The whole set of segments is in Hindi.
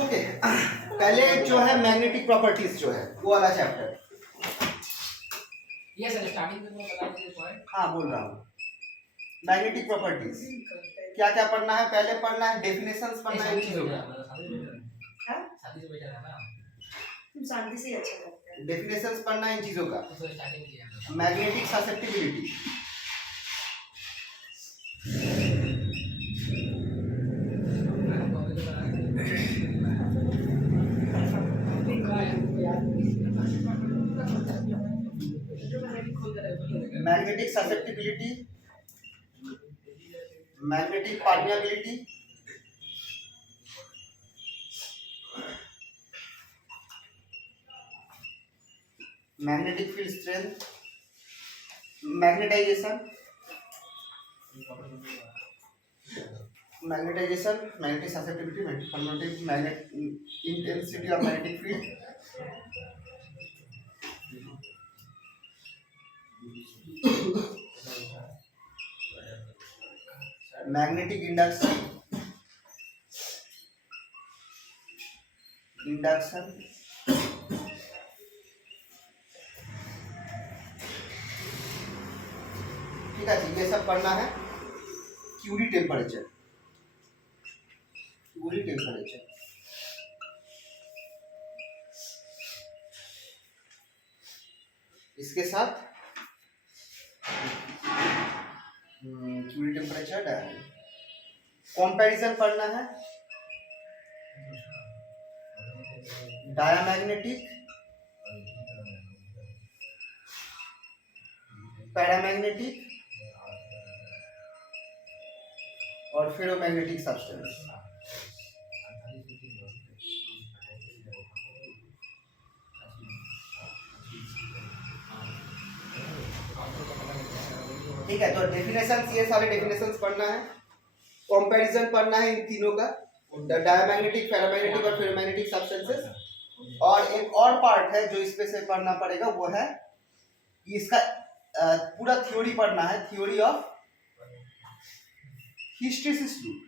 ओके, पहले जो है मैग्नेटिक प्रॉपर्टीज जो है वो वाला चैप्टर। ये सर स्टार्टिंग में मैं बता दीजिए पॉइंट। हाँ बोल रहा हूँ, मैग्नेटिक प्रॉपर्टीज क्या क्या पढ़ना है, पहले पढ़ना है डेफिनेशंस पढ़ना है चीजों का। शादी से बेटर है ना, तुम शांति से अच्छा लगता है। डेफिनेशंस पढ़ना है इन चीजों का। तो स्टार्टिंग किया है magnetic susceptibility, magnetic susceptibility, magnetic permeability, magnetic field strength, magnetisation, magnetic susceptibility, magnetic permeability, magnetic intensity of magnetic field, magnetic induction, ठीक है जी, ये सब पढ़ना है। क्यूरी टेम्परेचर, इसके साथ क्यूरी टेम्परेचर, कंपैरिजन पढ़ना है, डायामैग्नेटिक, पैरामैग्नेटिक और फेरोमैग्नेटिक सब्सटेंस। ठीक है, तो डेफिनेशंस, ये सारे डेफिनेशंस पढ़ना है। कंपैरिजन पढ़ना है इन तीनों का, डायमैग्नेटिक, पैरामैग्नेटिक और फेरोमैग्नेटिक सब्सटेंसेस। और एक और पार्ट है जो इस पे से पढ़ना पड़ेगा, वो है इसका पूरा थ्योरी पढ़ना है, थ्योरी ऑफ हिस्टेरिसिस लूप।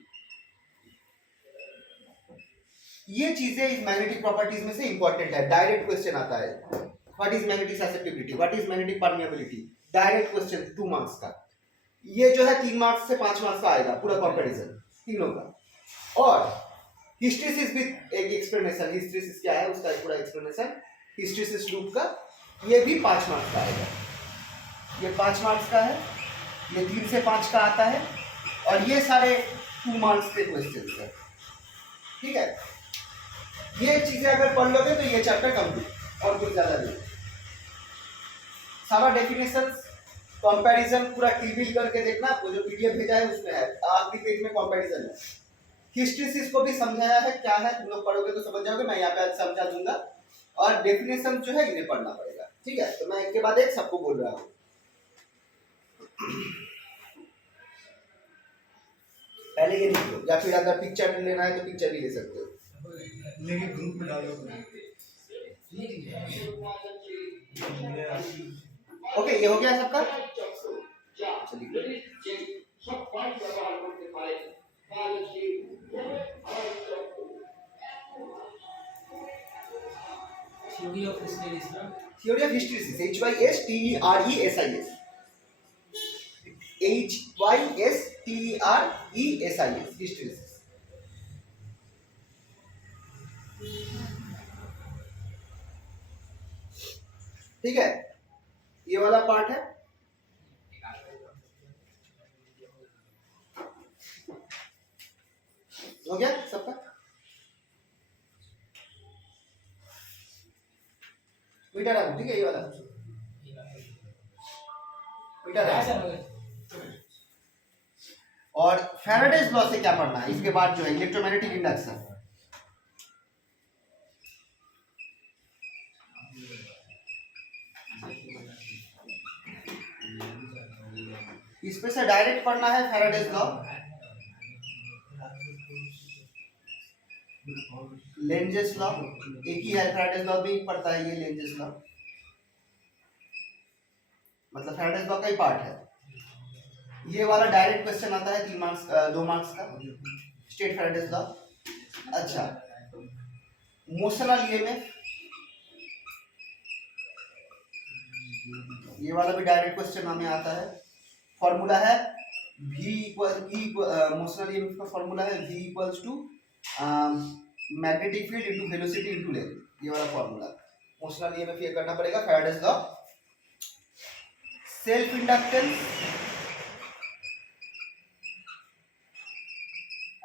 ये चीजें इस मैग्नेटिक प्रॉपर्टीज में से इंपॉर्टेंट है, डायरेक्ट क्वेश्चन आता है। What is magnetic susceptibility, what is magnetic permeability, direct question 2 marks का। ये जो है 3 मार्क्स से 5 मार्क्स का आएगा पूरा कंपैरिजन तीनों का। और हिस्टेरिसिस भी एक एक्सप्लेनेशन, हिस्टेरिसिस क्या है उसका एक पूरा एक्सप्लेनेशन हिस्टेरिसिस लूप का, ये भी 5 मार्क्स का आएगा। ये 5 मार्क्स का है, ये 3 से 5 का आता है, और ये सारे 2 मार्क्स के क्वेश्चन है। ठीक है, ये चीजें अगर पढ़ लोगे तो ये चैप्टर कंप्लीट, और कुछ ज्यादा नहीं। सारा डेफिनेशंस, कंपैरिजन पूरा टीबिल करके देखना, वो जो पीडीएफ भेजा है उसमें है, आखिरी पेज में कंपैरिजन है। हिस्टेरिसिस को भी समझाया है क्या है, तुम लोग पढ़ोगे तो समझ जाओगे, मैं यहाँ पे आज समझा दूंगा। और डेफिनेशन जो है इन्हें पढ़ना पड़ेगा। ठीक है, तो मैं एक के बाद एक सबको बोल रहा हूँ। पहले ये लिख लो, या फिर अगर पिक्चर लेना है तो पिक्चर भी ले सकते हो, लेकिन ग्रुप में डालो। ओके, ये हो गया सबका। चलिए, थ्योरी ऑफ हिस्टेरिसिस ना, theory of hysteresis, HYSTERESIS, HYSTERESIS, hysteresis. ठीक है, ये वाला पार्ट है। हो गया सबका। मीटर है, ठीक है, ये वाला मीटर है। और फैराडेज लॉ से क्या पढ़ना है इसके बाद, जो है इलेक्ट्रोमैग्नेटिक इंडक्शन। इस पे से डायरेक्ट पढ़ना है फैराडेज लॉ, लेंजेस लॉ, एक ही है, फैराडेज लॉ भी पढ़ता है ये, लेंजेस लॉ मतलब फैराडेज लॉ का ही पार्ट है। ये वाला डायरेक्ट क्वेश्चन आता है 3 मार्क्स 2 मार्क्स का, स्टेट फैराडेज लॉ। अच्छा, मोशनल ईएमएफ, ये वाला भी डायरेक्ट क्वेश्चन हमें आता है। फॉर्मूला है v इक्वल मोशनल ईएमएफ का फॉर्मूला है v equals to magnetic field into velocity into length, ये वाला फॉर्मूला। मोशनल ईएमएफ ये करना पड़ेगा, Faraday's law. Self inductance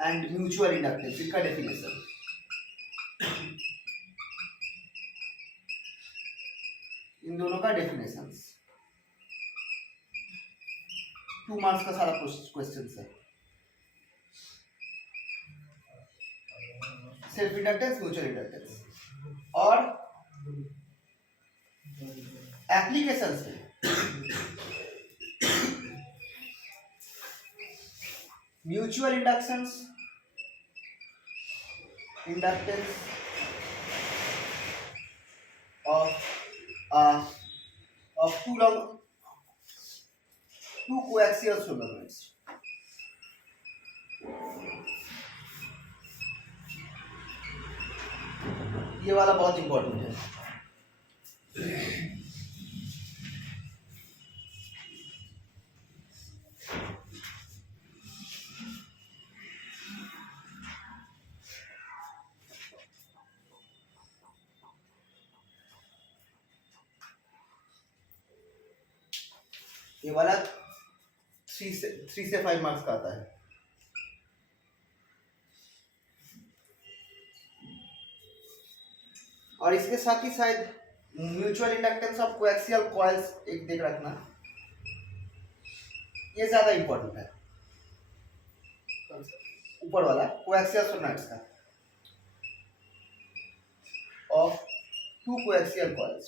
and mutual inductance, इनका डेफिनेशन। इन दोनों का डेफिनेशन 2 मार्क्स का सारा क्वेश्चन है। सेल्फ इंडक्टेंस, म्यूचुअल इंडक्टेंस और एप्लीकेशंस में mutual inductance of two coaxial solenoids। ये वाला बहुत इंपॉर्टेंट है। ये वाला 3 से 5 मार्क्स का आता है। और इसके साथ ही शायद mutual inductance of coaxial coils एक देख रखना, ये ज्यादा इंपॉर्टेंट है। ऊपर वाला कोएक्सियल सोलेनॉइड्स का of 2 coaxial coils,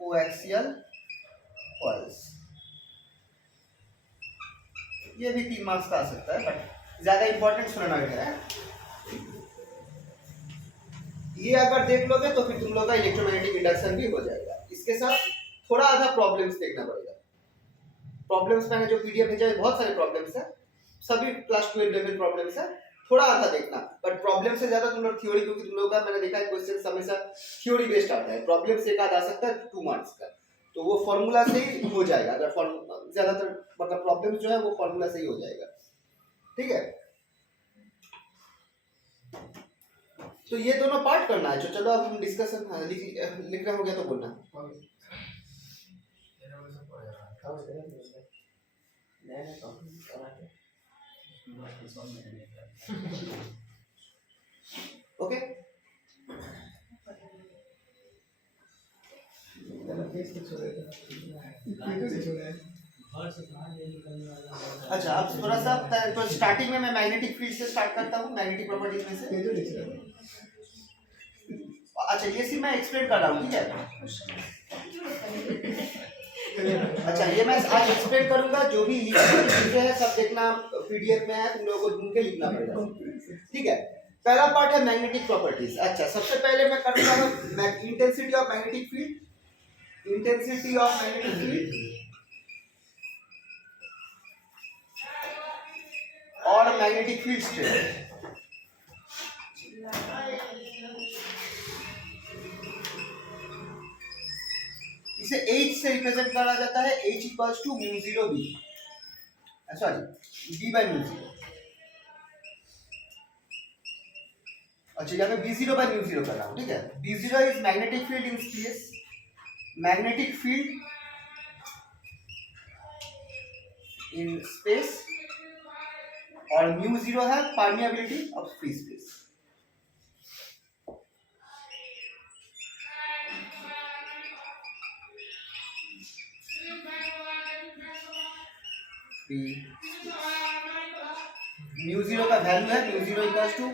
coaxial coils, ये भी 3 मार्क्स का आ सकता है, बट ज्यादा इंपॉर्टेंट सोलेनॉइड है। ये अगर देख लोगे तो फिर तुम लोग का इलेक्ट्रोमैग्नेटिक इंडक्शन भी हो जाएगा। इसके साथ थोड़ा आधा प्रॉब्लम्स देखना पड़ेगा। प्रॉब्लम्स मैंने जो पीडीएफ भेजा है, बहुत सारे प्रॉब्लम्स है, सभी क्लास 12 लेवल प्रॉब्लम्स है। थोड़ा आधा देखना, बट प्रॉब्लम से ज्यादा तुम लोग थ्योरी, क्योंकि तुम लोग का मैंने देखा है क्वेश्चन हमेशा थ्योरी बेस्ड आता है। प्रॉब्लम से एक आधा आ सकता है 2 मार्क्स का, तो वो फॉर्मूला से ही हो जाएगा। अगर ज्यादातर मतलब प्रॉब्लम जो है वो फॉर्मूला से ही हो जाएगा, ठीक है। तो ये दोनों पार्ट करना है। तो चलो अब हम डिस्कशन लिखना हो गया तो बोलना। ओके, अच्छा अब थोड़ा सा तो स्टार्टिंग में मैं मैग्नेटिक फील्ड से स्टार्ट करता हूँ, मैग्नेटिक प्रॉपर्टीज में से। अच्छा ये सिर्फ मैं एक्सप्लेन कर रहा हूँ, ठीक है। अच्छा ये मैं आज एक्सप्लेन करूंगा, जो भी चीजें हैं सब देखना पीडीएफ में है, तुम लोगों को ढूंढ के लिखना पड़ेगा, ठीक है। पहला पार्ट है मैग्नेटिक प्रॉपर्टीज। अच्छा सबसे पहले मैं करता हूँ intensity of magnetic field, intensity of magnetic field और मैग्नेटिक फील्ड स्ट्रेंथ। इसे H से रिप्रेजेंट करा जाता है, H equals to mu 0 B, sorry B by mu 0। अच्छा यहाँ पे B0 बाय म्यू 0 कर रहा हूँ, ठीक है। B0 is magnetic field in space, magnetic field in space, और म्यू 0 है permeability of free space. Mu 0 का वैल्यू है, mu 0 equals to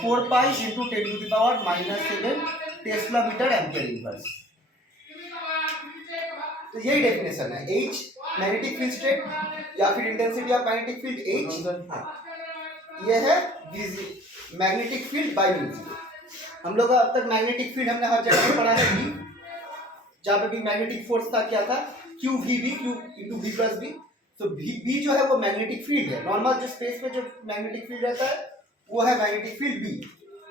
4 pi into 10 to the power -7 tesla metre ampere inverse. तो यही डेफिनेशन है। H मैग्नेटिक फील्ड स्टेट या फिर intensity of magnetic field H, ये है मैग्नेटिक फील्ड बाय म्यू 0। हम लोग अब तक मैग्नेटिक फील्ड हमने हर जगह पढ़ा है B, जहाँ पे भी मैग्नेटिक फोर्स था क्या था QVB, Q into V plus B। तो बी जो है वो मैग्नेटिक फील्ड है। नॉर्मल जो स्पेस में जो मैग्नेटिक फील्ड रहता है वो है मैग्नेटिक फील्ड बी।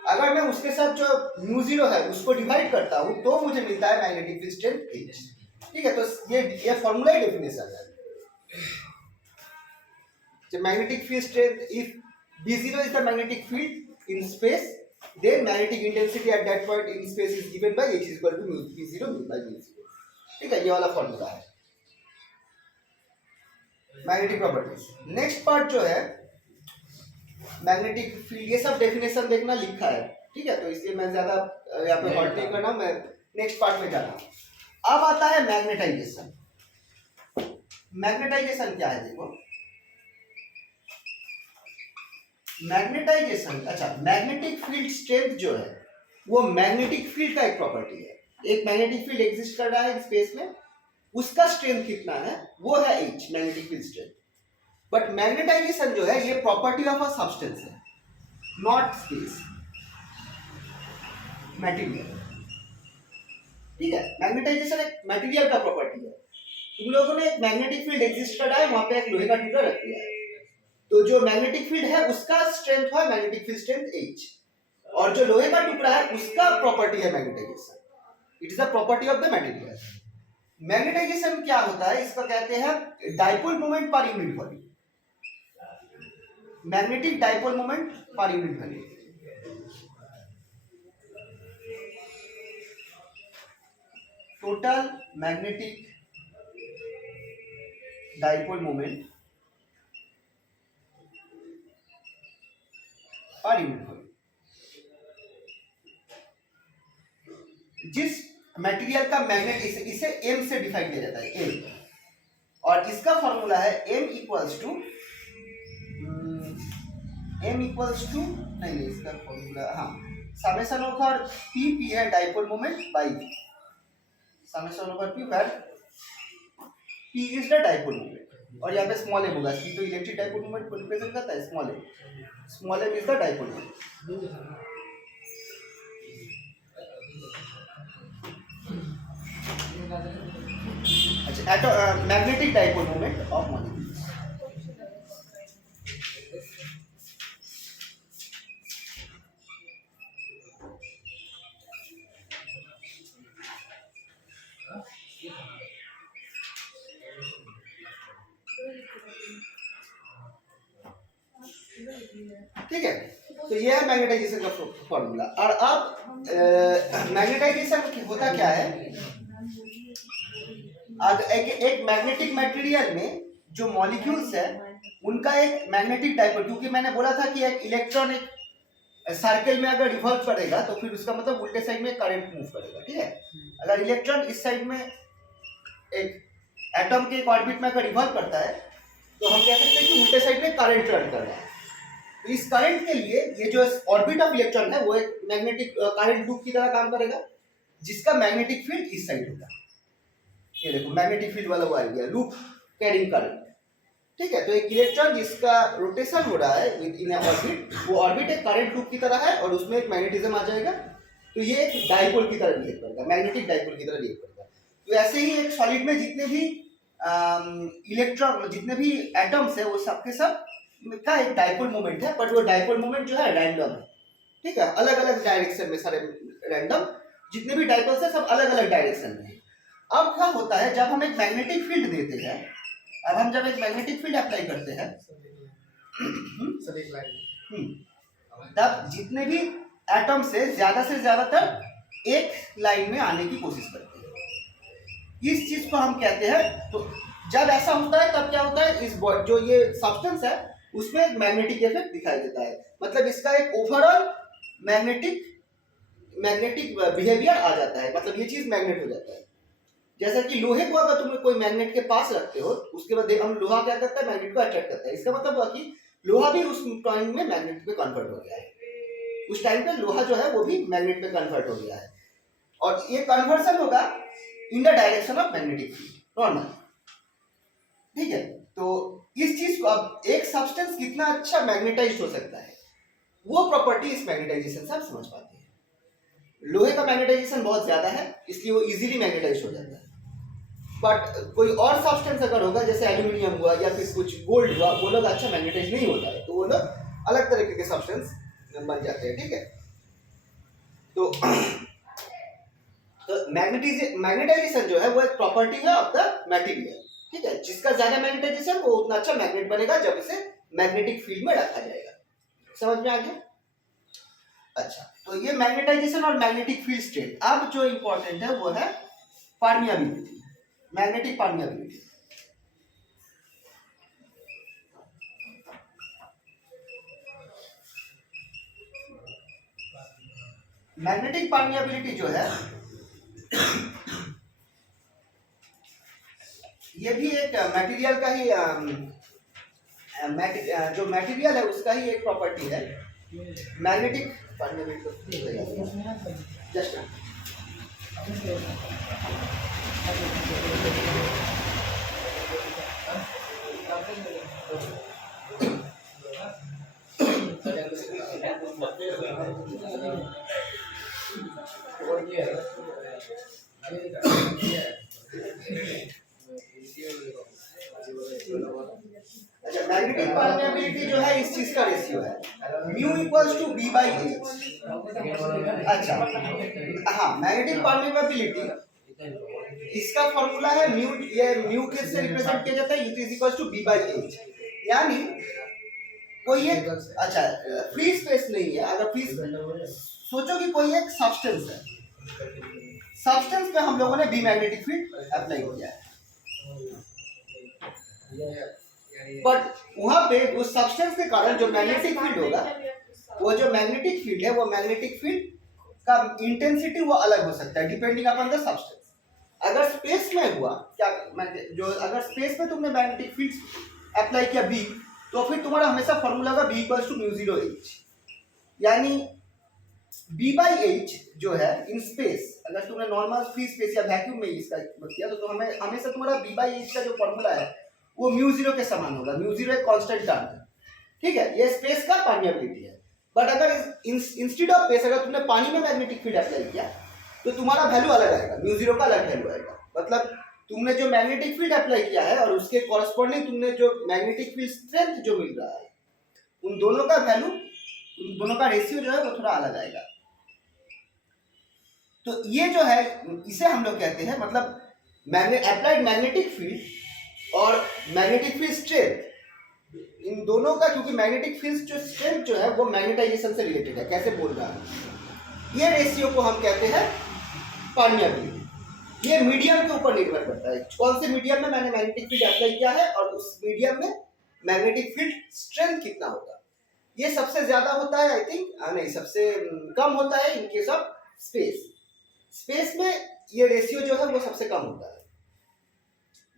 अगर मैं उसके साथ जो म्यू जीरो है उसको डिवाइड करता हूँ तो मुझे मिलता है मैग्नेटिक फील्ड स्ट्रेंथ एच। ठीक है, तो ये फॉर्मूला ही डेफिनेशन है। So magnetic field strength, if B0 is the magnetic field in space, then magnetic intensity at that point in space is given by H is equal to mu B0 mu by B0। ठीक है, ये वाला फॉर्मूला है मैग्नेटिक प्रॉपर्टीज। नेक्स्ट पार्ट जो है मैग्नेटिक फील्ड, ये सब डेफिनेशन देखना लिखा है। ठीक है, तो इसलिए मैं ज्यादा यहाँ पे हॉल्ट नहीं करना, मैं नेक्स्ट पार्ट में जाना। अब आता है मैग्नेटाइजेशन। मैग्नेटाइजेशन क्या है देखो, मैग्नेटाइजेशन, अच्छा मैग्नेटिक फील्ड स्ट्रेंथ जो है वो मैग्नेटिक फील्ड का एक प्रॉपर्टी है। एक मैग्नेटिक फील्ड एग्जिस्ट कर रहा है स्पेस में, उसका स्ट्रेंथ कितना है वो है H, magnetic field strength. But magnetisation जो है ये प्रॉपर्टी ऑफ अ सब्सटेंस है, नॉट स्पेस, मटेरियल। ठीक है, मैग्नेटाइजेशन एक मटेरियल का प्रॉपर्टी है। तुम लोगों ने एक मैग्नेटिक फील्ड एग्जिस्ट कर रहा है, वहां पे एक लोहे का टुकड़ा रख दिया है, तो जो मैग्नेटिक फील्ड है उसका स्ट्रेंथ है मैग्नेटिक फील्ड स्ट्रेंथ H, और जो लोहे का टुकड़ा है उसका प्रॉपर्टी है magnetisation. It is a property of the material. Magnetisation क्या होता है, इसको कहते हैं dipole moment per unit volume, magnetic dipole moment per unit volume. Total magnetic dipole moment per unit volume. जिस मटेरियल का मैग्नेट, इसे m से डिफाइन किया जाता है, m, और इसका फॉर्मूला है m इक्वल्स टू नहीं, इसका फॉर्मूला हाँ समेशन ओवर p है dipole moment by v, summation over p where p is the dipole moment, और यहाँ पे स्मॉल m होगा, p तो इलेक्ट्रिक डाइपोल मोमेंट को रिप्रेजेंट करता है, small m is the dipole moment. अच्छा, magnetic dipole moment of molecules. ठीक है, तो ये है मैग्नेटाइजेशन का फॉर्मूला। और अब मैग्नेटाइजेशन होता क्या है, एक मैग्नेटिक मटेरियल में जो मॉलिक्यूल्स है उनका एक मैग्नेटिक डाइपोल, क्योंकि मैंने बोला था कि एक इलेक्ट्रॉन एक सर्कल में अगर रिवॉल्व करेगा तो फिर उसका मतलब उल्टे साइड में करंट मूव करेगा। ठीक है, अगर इलेक्ट्रॉन इस साइड में एक एटम के एक ऑर्बिट में अगर रिवॉल्व करता है तो हम कह सकते हैं कि उल्टे साइड में करंट रन कर रहा है। तो इस करंट के लिए ये जो ऑर्बिट ऑफ इलेक्ट्रॉन है वो एक मैग्नेटिक करंट लूप की तरह काम करेगा, जिसका मैग्नेटिक फील्ड इस साइड होगा। ये देखो मैग्नेटिक फील्ड वाला वो आ गया, लूप कैरिंग करंट। ठीक है, तो एक इलेक्ट्रॉन जिसका रोटेशन हो रहा है विद इन ऑर्बिट, वो ऑर्बिट एक करंट लूप की तरह है और उसमें एक मैग्नेटिज्म आ जाएगा, तो ये एक डाइपोल की तरह बिहेव करेगा, मैग्नेटिक डाइपोल की तरह बिहेव करेगा। तो ऐसे ही एक सॉलिड में जितने भी इलेक्ट्रॉन, जितने भी एटम्स है वो सबके सब का एक डाइपोल मोमेंट है, बट वो डाइपोल मोमेंट जो है रैंडम है। ठीक है, अलग अलग डायरेक्शन में सारे रैंडम, जितने भी डाइपोल्स है सब अलग अलग डायरेक्शन में है। अब क्या होता है, जब हम एक मैग्नेटिक फील्ड देते हैं, अब हम जब एक मैग्नेटिक फील्ड अप्लाई करते हैं तब जितने भी एटम्स है ज्यादा से ज्यादातर एक लाइन में आने की कोशिश करते हैं। इस चीज को हम कहते हैं, तो जब ऐसा होता है तब क्या होता है, इस जो ये सब्सटेंस है उसमें एक मैग्नेटिक इफेक्ट दिखाई देता है, मतलब इसका एक ओवरऑल मैग्नेटिक बिहेवियर आ जाता है, मतलब ये चीज मैग्नेट हो जाता है। जैसा कि लोहे को अगर तुम कोई मैग्नेट के पास रखते हो, उसके बाद हम लोहा क्या करता है, मैग्नेट को अट्रैक्ट करता है। इसका मतलब हुआ कि लोहा भी उस टाइम में मैग्नेट पे कन्वर्ट हो गया है, उस टाइम पे लोहा जो है वो भी मैग्नेट पे कन्वर्ट हो गया है, और ये कन्वर्सन होगा in the direction of magnetic field normal. ठीक है, तो इस चीज को अब एक सब्सटेंस कितना अच्छा मैग्नेटाइज्ड हो सकता है, वो प्रॉपर्टी इस मैग्नेटाइजेशन से आप समझ पाते हैं। लोहे का मैग्नेटाइजेशन बहुत ज्यादा है, इसलिए वो इजीली मैग्नेटाइज्ड हो जाता है। बट कोई और सब्सटेंस अगर होगा जैसे एल्यूमिनियम हुआ या फिर कुछ गोल्ड हुआ, वो लोग अच्छा मैग्नेटाइज नहीं होता है, तो वो लोग अलग तरीके के सब्सटेंस बन जाते हैं, ठीक है। तो मैग्नेटाइजेशन जो है वो एक प्रॉपर्टी है ऑफ द मटेरियल, ठीक है। जिसका ज्यादा मैग्नेटाइजेशन वो उतना अच्छा मैग्नेट बनेगा जब इसे मैग्नेटिक फील्ड में रखा जाएगा। समझ में आ गया? अच्छा, तो ये मैग्नेटाइजेशन और मैग्नेटिक फील्ड स्ट्रेंथ। अब जो इंपॉर्टेंट है वो है permeability, magnetic permeability. Magnetic permeability जो है ये भी एक मटेरियल का ही जो मटेरियल है उसका ही एक प्रॉपर्टी है। मैग्नेटिक परमियाबिलिटी जस्ट अच्छा, मैग्नेटिक परमियाबिलिटी जो है इस चीज का रेशियो है mu equals to B by H. अच्छा, हाँ, मैग्नेटिक परमियाबिलिटी इसका फॉर्मूला है म्यू, ये म्यू किससे रिप्रेजेंट किया जाता है, it is equals to B by H. यानी कोई एक, अच्छा, फ्री स्पेस नहीं है, अगर फ्री, सोचो कि कोई एक सब्सटेंस है, सब्सटेंस पे हम लोगों ने बी मैग्नेटिक फील्ड अप्लाई किया है, बट वहां पे उस सब्सटेंस के कारण जो मैग्नेटिक फील्ड होगा, वो जो मैग्नेटिक फील्ड है वो मैग्नेटिक फील्ड का इंटेंसिटी वो अलग हो सकता है डिपेंडिंग अपॉन द सब्सटेंस। अगर स्पेस में हुआ क्या, जो अगर स्पेस में तुमने मैग्नेटिक फील्ड अप्लाई किया बी, तो फिर तुम्हारा हमेशा फॉर्मूला होगा B equals to mu 0 H. यानी बी बाई एच जो है इन स्पेस, अगर तुमने नॉर्मल फ्री स्पेस या वैक्यूम में इसका किया तो हमें हमेशा तुम्हारा बी बाई एच का जो फॉर्मूला है वो म्यू 0 के समान होगा। म्यू 0 एक कांस्टेंट टर्म है, ठीक है, ये स्पेस का परमियाबिलिटी है। बट अगर इंस्टेड ऑफ स्पेस अगर तुमने पानी में मैग्नेटिक फील्ड अप्लाई किया तो तुम्हारा वैल्यू अलग आएगा, म्यू 0 का अलग वैल्यू आएगा। मतलब तुमने जो मैग्नेटिक फील्ड अप्लाई किया है और उसके कॉरस्पॉन्डिंग तुमने जो मैग्नेटिक फील्ड स्ट्रेंथ जो मिल रहा है, उन दोनों का वैल्यू, उन दोनों का रेशियो जो है वो थोड़ा अलग आएगा। तो ये जो है इसे हम लोग कहते हैं, मतलब अप्लाइड मैग्नेटिक फील्ड और मैग्नेटिक फील्ड स्ट्रेंथ, इन दोनों का, क्योंकि मैग्नेटिक फील्ड जो स्ट्रेंथ जो है वो मैग्नेटाइजेशन से रिलेटेड है, कैसे बोल रहा है, ये रेशियो को हम कहते हैं परमियाबिलिटी। ये मीडियम के ऊपर निर्भर करता है, कौन से मीडियम में मैंने मैग्नेटिक फील्ड अप्लाई किया है और उस मीडियम में मैग्नेटिक फील्ड स्ट्रेंथ कितना होगा। ये सबसे ज्यादा होता है, आई थिंक, नहीं, सबसे कम होता है in case of space. Space में ये रेशियो जो है वो सबसे कम होता है,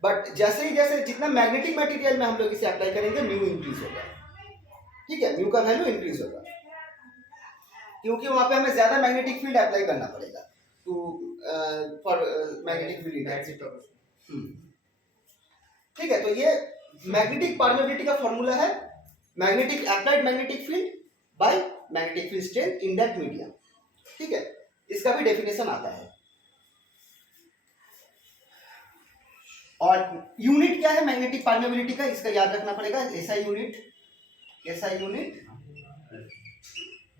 बट जैसे ही जैसे जितना मैग्नेटिक मटेरियल में हम लोग इसे अप्लाई करेंगे म्यू इंक्रीज होगा, ठीक है, म्यू का वैल्यू इंक्रीज होगा, क्योंकि वहां पे हमें ज्यादा मैग्नेटिक फील्ड अप्लाई करना पड़ेगा to for magnetic field intensity. ठीक है, तो ये मैग्नेटिक परमियाबिलिटी का फॉर्मूला है magnetic applied magnetic field by magnetic field strength in that medium, ठीक है, इसका भी डेफिनेशन आता है। और यूनिट क्या है मैग्नेटिक परमियाबिलिटी का, इसका याद रखना पड़ेगा, SI unit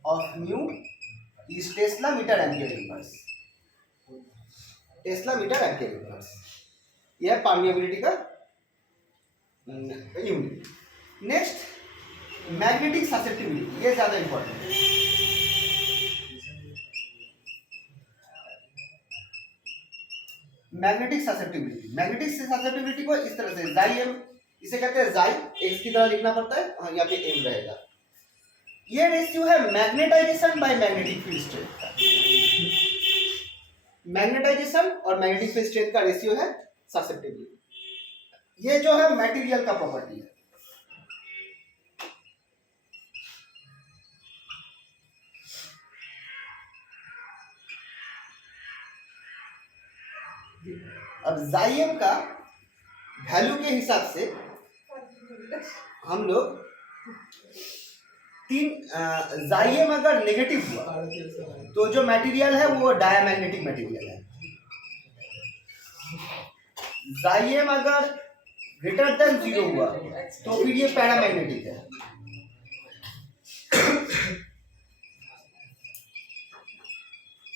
of mu is tesla metre ampere inverse, tesla metre ampere inverse, यह परमियाबिलिटी का यूनिट। नेक्स्ट मैग्नेटिक ससेप्टिबिलिटी, ये ज्यादा इंपॉर्टेंट है। मैग्नेटिक ससेप्टिबिलिटी को इस तरह से जाई एम, इसे कहते हैं जाई, एक्स की तरह लिखना पड़ता है, हाँ, यहाँ पे एम रहेगा। ये रेशियो है magnetisation by magnetic field strength का। मैग्नेटाइजेशन और मैग्नेटिक फील्ड स्ट्रेंथ का रेशियो है ससेप्टिबिलिटी। ये जो है मटेरियल का प्रॉपर्टी है। अब जाइम का वैल्यू के हिसाब से हम लोग जाइम अगर नेगेटिव हुआ तो जो मटेरियल है वो डायमैग्नेटिक मटेरियल है। जाइएम अगर ग्रेटर देन 0 हुआ तो फिर ये पैरामैग्नेटिक है।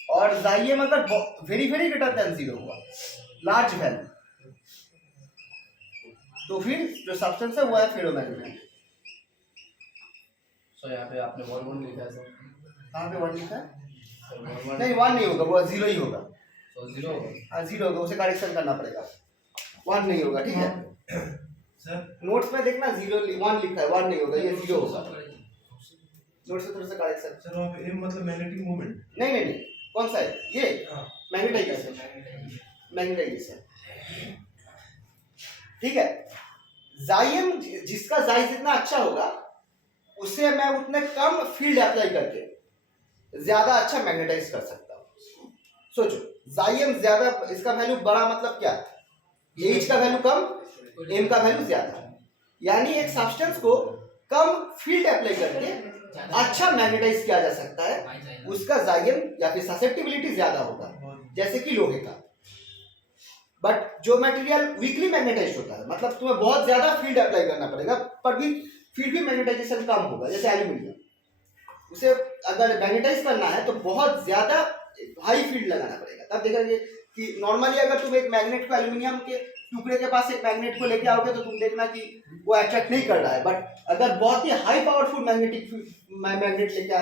और जाइएम अगर वेरी वेरी ग्रेटर देन 0 हुआ, लार्ज वैल्यू, तो फिर जो सब्सटेंस है वो है फेरोमैग्नेटिक। सो यहाँ पे आपने 1 लिखा है सर। कहाँ पे 1 लिखा है? सर 1 नहीं 1 नहीं होगा, वो 0 ही होगा। सो 0 होगा। हाँ 0 होगा, उसे करेक्शन करना पड़ेगा, 1 नहीं होगा, ठीक है। सर नोट्स में देखना 1 लिखा है, 1 नहीं होगा, ये 0 होगा। नोट्स से थोड़ा सा करेक्शन। सर वहाँ पे एम मतलब मैग्नेटिक मोमेंट। नहीं नहीं नहीं, कौन सा है ये? हाँ मैग्नेटाइजेशन, मैग्नेटाइजेशन, ठीक है। जाइम जिसका जाइज जितना अच्छा होगा उससे मैं उतने कम फील्ड अप्लाई करके ज्यादा अच्छा मैग्नेटाइज कर सकता हूँ। सोचो जाइम ज्यादा, इसका वैल्यू बड़ा मतलब क्या? एच का वैल्यू कम, एम का वैल्यू ज्यादा, यानी एक सब्सटेंस को कम फील्ड अप्लाई करके अच्छा मैग्नेटाइज किया जा सकता है, उसका जाइम या फिर ससेप्टिबिलिटी ज्यादा होगा, जैसे कि लोहे का। बट जो मटेरियल वीकली मैग्नेटाइज होता है, मतलब तुम्हें बहुत ज्यादा फील्ड अप्लाई करना पड़ेगा पर भी फिर भी मैग्नेटाइजेशन कम होगा, जैसे एल्यूमिनियम, उसे अगर मैग्नेटाइज करना है तो बहुत ज्यादा हाई फील्ड लगाना पड़ेगा, तब देखेंगे कि नॉर्मली अगर तुम एक मैग्नेट को एल्यूमिनियम के टुकड़े के पास एक मैग्नेट को लेके आओगे तो तुम देखना कि वो अट्रैक्ट नहीं कर रहा है। बट अगर बहुत ही हाई पावरफुल मैग्नेट लेके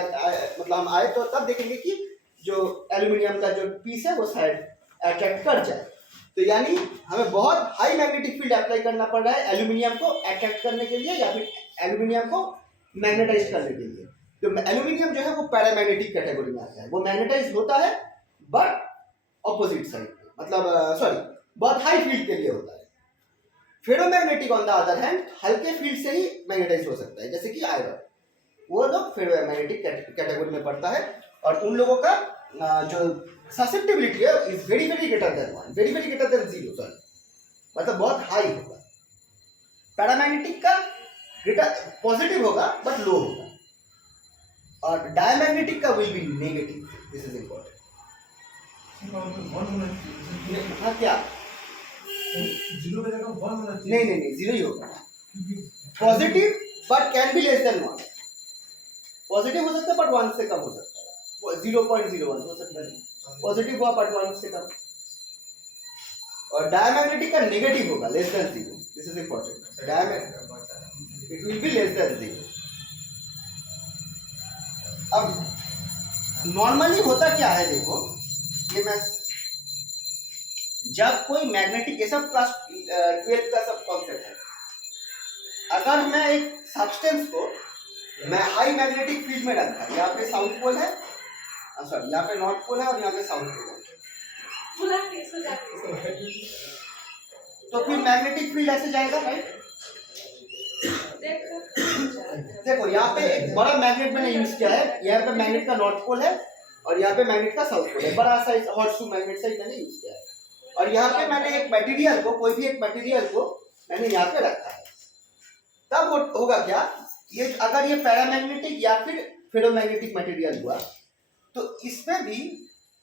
मतलब हम आए तो तब देखेंगे कि जो एल्यूमिनियम का जो पीस है वो शायद अट्रैक्ट कर जाए। तो यानी हमें बहुत हाई मैग्नेटिक फील्ड अप्लाई करना पड़ रहा है एल्यूमिनियम को अट्रैक्ट करने के लिए या फिर एल्यूमिनियम को मैग्नेटाइज करने के लिए। तो एल्यूमिनियम जो है वो पैरामैग्नेटिक कैटेगरी में आता है, वो मैग्नेटाइज होता है बट ऑपोजिट साइड पे, मतलब सॉरी बहुत हाई फील्ड के लिए होता है। Ferromagnetic on the other hand हल्के फील्ड से ही मैग्नेटाइज हो सकता है, जैसे कि आयरन, वो लोग फेरोमैग्नेटिक कैटेगरी में पड़ता है। और उन लोगों का जो ससेप्टिबिलिटी है is very very greater than 1, very very greater than 0, sorry, मतलब बहुत हाई होगा। पैरामैग्नेटिक का ग्रेटर पॉजिटिव होगा बट लो होगा, और डायमैग्नेटिक का will be negative, this is important. One होना चाहिए। हाँ क्या? 0 की जगह 1 होना चाहिए। नहीं नहीं नहीं, 0 ही होगा। Positive but can be less than 1, positive हो सकता है बट 1 से कम हो सकता है, 0.01 हो सकता है, पॉजिटिव हुआ बट 1 से कम। और डायमैग्नेटिक का नेगेटिव होगा less than 0, this is important, diamagnetic it will be less than 0। अब नॉर्मली होता क्या है, देखो ये मैं जब कोई मैग्नेटिक, ये सब क्लास 12 का सब कॉन्सेप्ट है। अगर मैं एक सब्सटेंस को मैं हाई मैग्नेटिक फील्ड में रखा, यहाँ पे साउथ पोल है, सॉरी यहाँ पे नॉर्थ पोल है और यहाँ पे साउथ पोल है, तो फिर मैग्नेटिक फील्ड ऐसे जाएगा, राइट? देखो यहाँ पे एक बड़ा मैग्नेट मैंने यूज किया है, यहाँ पे मैग्नेट का नॉर्थ पोल है और यहाँ पे मैग्नेट का साउथ पोल है, बड़ा साइज हॉर्सशू मैग्नेट साइज मैंने यूज किया है। और यहाँ पे मैंने एक मटेरियल को, कोई भी एक मटेरियल को मैंने यहाँ पे रखा है, तब होगा क्या, ये अगर ये पैरामैग्नेटिक या फिर फेरोमैग्नेटिक मटेरियल हुआ तो इसमें भी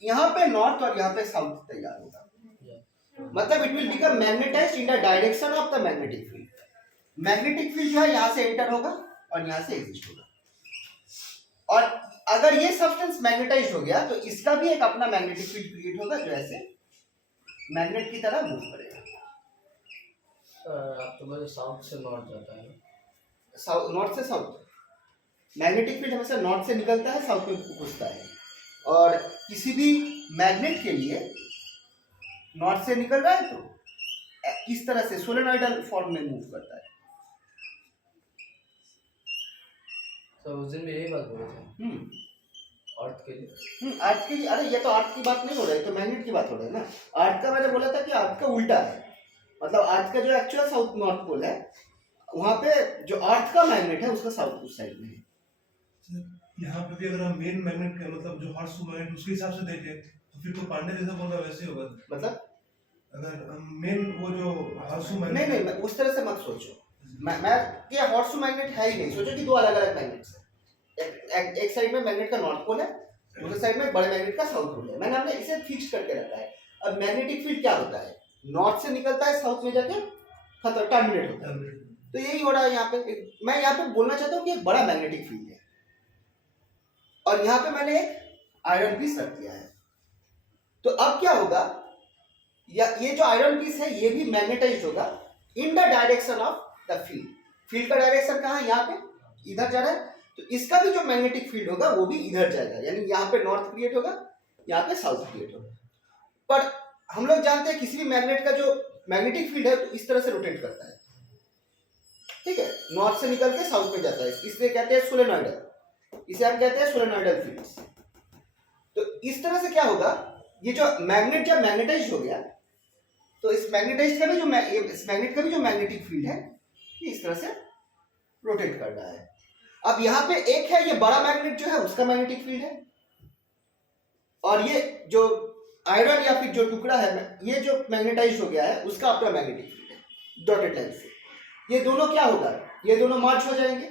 यहाँ पे नॉर्थ और यहाँ पे साउथ तैयार होगा, मतलब it will become magnetised in the direction of the magnetic field. Magnetic field जो है यहाँ से एंटर होगा और यहाँ से एग्जिस्ट होगा। और अगर ये सब्सटेंस मैग्नेटाइज्ड हो गया तो इसका भी एक अपना मैग्नेटिक फील्ड क्रिएट होगा जो ऐसे मैग्नेट की तरह मूव करेगा। आप तो बोले साउथ से नॉर्थ जाता है, साउथ, नॉर्थ से साउथ, मैग्नेटिक फील्ड हमेशा नॉर्थ से निकलता है, साउथ में घुसता है। और किसी भी मैग्नेट के लिए नॉर्थ से निकल रहा है तो इस तरह से सोलेनॉइडल फॉर्म में मूव करता है। तो उस दिन भी यही बात बोले थे अर्थ के लिए। अर्थ के लिए, अरे ये तो अर्थ की बात नहीं हो रही है, तो मैग्नेट की बात हो रही है ना। अर्थ का मैंने बोला था कि अर्थ का उल्टा है, मतलब अर्थ का जो एक्चुअल साउथ नॉर्थ पोल है वहाँ पे जो अर्थ का मैग्नेट है उसका साउथ उस साइड में है। यहाँ पे भी अगर हम मेन मैग्नेट का मतलब जो हॉर्सशू मैग्नेट उसके हिसाब से देखें तो फिर तो पांडे जैसा बोल रहा वैसे ही होगा। मतलब अगर मेन वो जो हॉर्सशू मैग्नेट, नहीं नहीं उस तरह से मत सोचो, मैं ये हॉर्सशू मैग्नेट है ही नहीं, सोचो कि दो अलग अलग मैग्नेट्स है, एक साइड में मैग्नेट का नॉर्थ पोल है, दूसरे साइड में बड़े मैग्नेट का साउथ पोल है, मैंने हमने इसे फिक्स करके रखा है। अब मैग्नेटिक फील्ड क्या होता है, नॉर्थ से निकलता है साउथ में जाके खत्म टर्मिनेट होता है। तो यही हो रहा है यहाँ पे। मैं यहाँ पे बोलना चाहता हूँ कि एक बड़ा मैग्नेटिक फील्ड है और यहाँ पे मैंने एक आयरन पीस रख दिया है। तो अब क्या होगा, या ये जो आयरन पीस है ये भी मैग्नेटाइज होगा in the direction of the field. Field का डायरेक्शन कहाँ है, यहाँ पे इधर जा रहा है, तो इसका भी जो मैग्नेटिक फील्ड होगा वो भी इधर जाएगा, यानी यहाँ पे नॉर्थ क्रिएट होगा, यहाँ पे साउथ क्रिएट होगा। पर हम लोग जानते हैं किसी भी मैग्नेट का जो मैग्नेटिक फील्ड है तो इस तरह से रोटेट करता है, ठीक है, नॉर्थ से निकल के साउथ में जाता है, इसलिए कहते हैं सोलेनॉइडल, इसे हम कहते हैं सोलेनॉइडल फील्ड्स। तो इस तरह से क्या होगा, ये जो मैग्नेट जब मैग्नेटाइज हो गया तो इस मैग्नेटाइज का भी जो इस मैग्नेट का भी जो मैग्नेटिक फील्ड है ये इस तरह से रोटेट कर रहा है। अब यहाँ पे एक है ये बड़ा मैग्नेट जो है उसका मैग्नेटिक फील्ड है, और ये जो आयरन या फिर जो टुकड़ा है ये जो मैग्नेटाइज हो गया है उसका अपना मैग्नेटिक फील्ड है डॉटेड लाइन से। ये दोनों क्या होगा, ये दोनों मर्ज हो जाएंगे।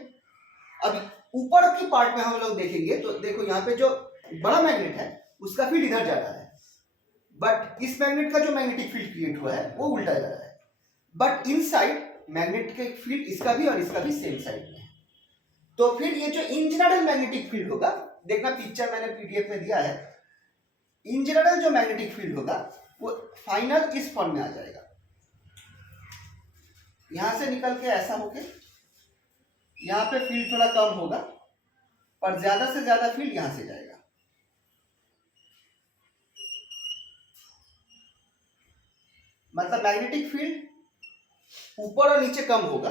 अब ऊपर की पार्ट में हम लोग देखेंगे तो देखो यहाँ पे जो बड़ा मैग्नेट है उसका फील्ड इधर जा रहा है, बट इस मैग्नेट का जो मैग्नेटिक फील्ड क्रिएट हुआ है वो उल्टा जा रहा है। बट इनसाइड मैग्नेट का फील्ड इसका भी और इसका भी सेम साइड में है। तो फिर ये जो इन जनरल मैग्नेटिक फील्ड होगा, देखना पिक्चर मैंने पीडीएफ में दिया है, इन जनरल जो मैग्नेटिक फील्ड होगा वो फाइनल इस फॉर्म में आ जाएगा, यहां से निकल के ऐसा होके यहाँ पे फील्ड थोड़ा कम होगा पर ज्यादा से ज्यादा फील्ड यहां से जाएगा। मतलब मैग्नेटिक फील्ड ऊपर और नीचे कम होगा,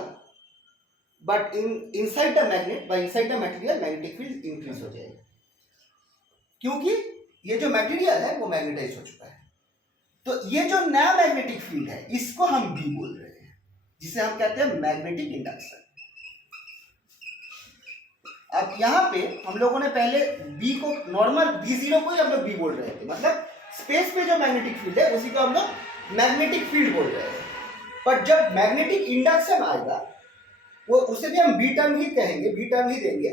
but inside the magnet by inside the material magnetic field increase हो जाएगा, क्योंकि ये जो मटेरियल है वो मैग्नेटाइज हो चुका है। तो ये जो नया मैग्नेटिक फील्ड है इसको हम बी बोल रहे हैं, जिसे हम कहते हैं मैग्नेटिक इंडक्शन। अब यहाँ पे हम लोगों ने पहले बी को नॉर्मल B0 को ही हम लोग बी बोल रहे थे, मतलब स्पेस पे जो मैग्नेटिक फील्ड है उसी को हम लोग मैग्नेटिक फील्ड बोल रहे हैं। पर जब मैग्नेटिक इंडक्शन आएगा वो उसे भी हम बी टर्म ही कहेंगे, बी टर्म ही देंगे।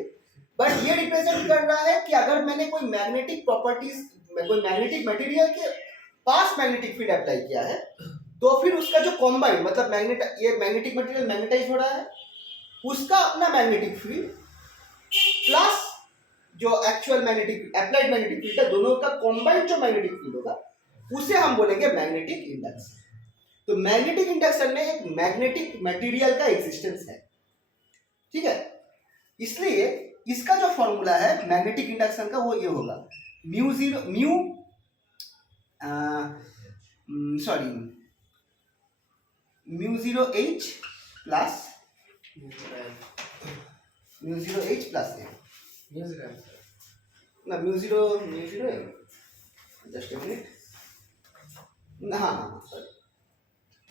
बट ये रिप्रेजेंट कर रहा है कि अगर मैंने कोई मैग्नेटिक प्रॉपर्टीज, कोई मैग्नेटिक मटेरियल के पास मैग्नेटिक फील्ड अप्लाई किया है तो फिर उसका जो कॉम्बाइन, मतलब ये मैग्नेटिक मटेरियल मैग्नेटाइज हो रहा है, उसका अपना मैग्नेटिक फील्ड प्लस जो actual magnetic applied magnetic field है, दोनों का कॉम्बाइंड जो मैग्नेटिक फील्ड होगा उसे हम बोलेंगे मैग्नेटिक इंडक्शन। तो मैग्नेटिक इंडक्शन में एक मैग्नेटिक मटेरियल का एग्जिस्टेंस है, ठीक है। इसलिए इसका जो फॉर्मूला है मैग्नेटिक इंडक्शन का वो ये होगा μ0h प्लस μ0h प्लस ए ना म्यू0 जस्ट ए मिनट, हाँ सॉरी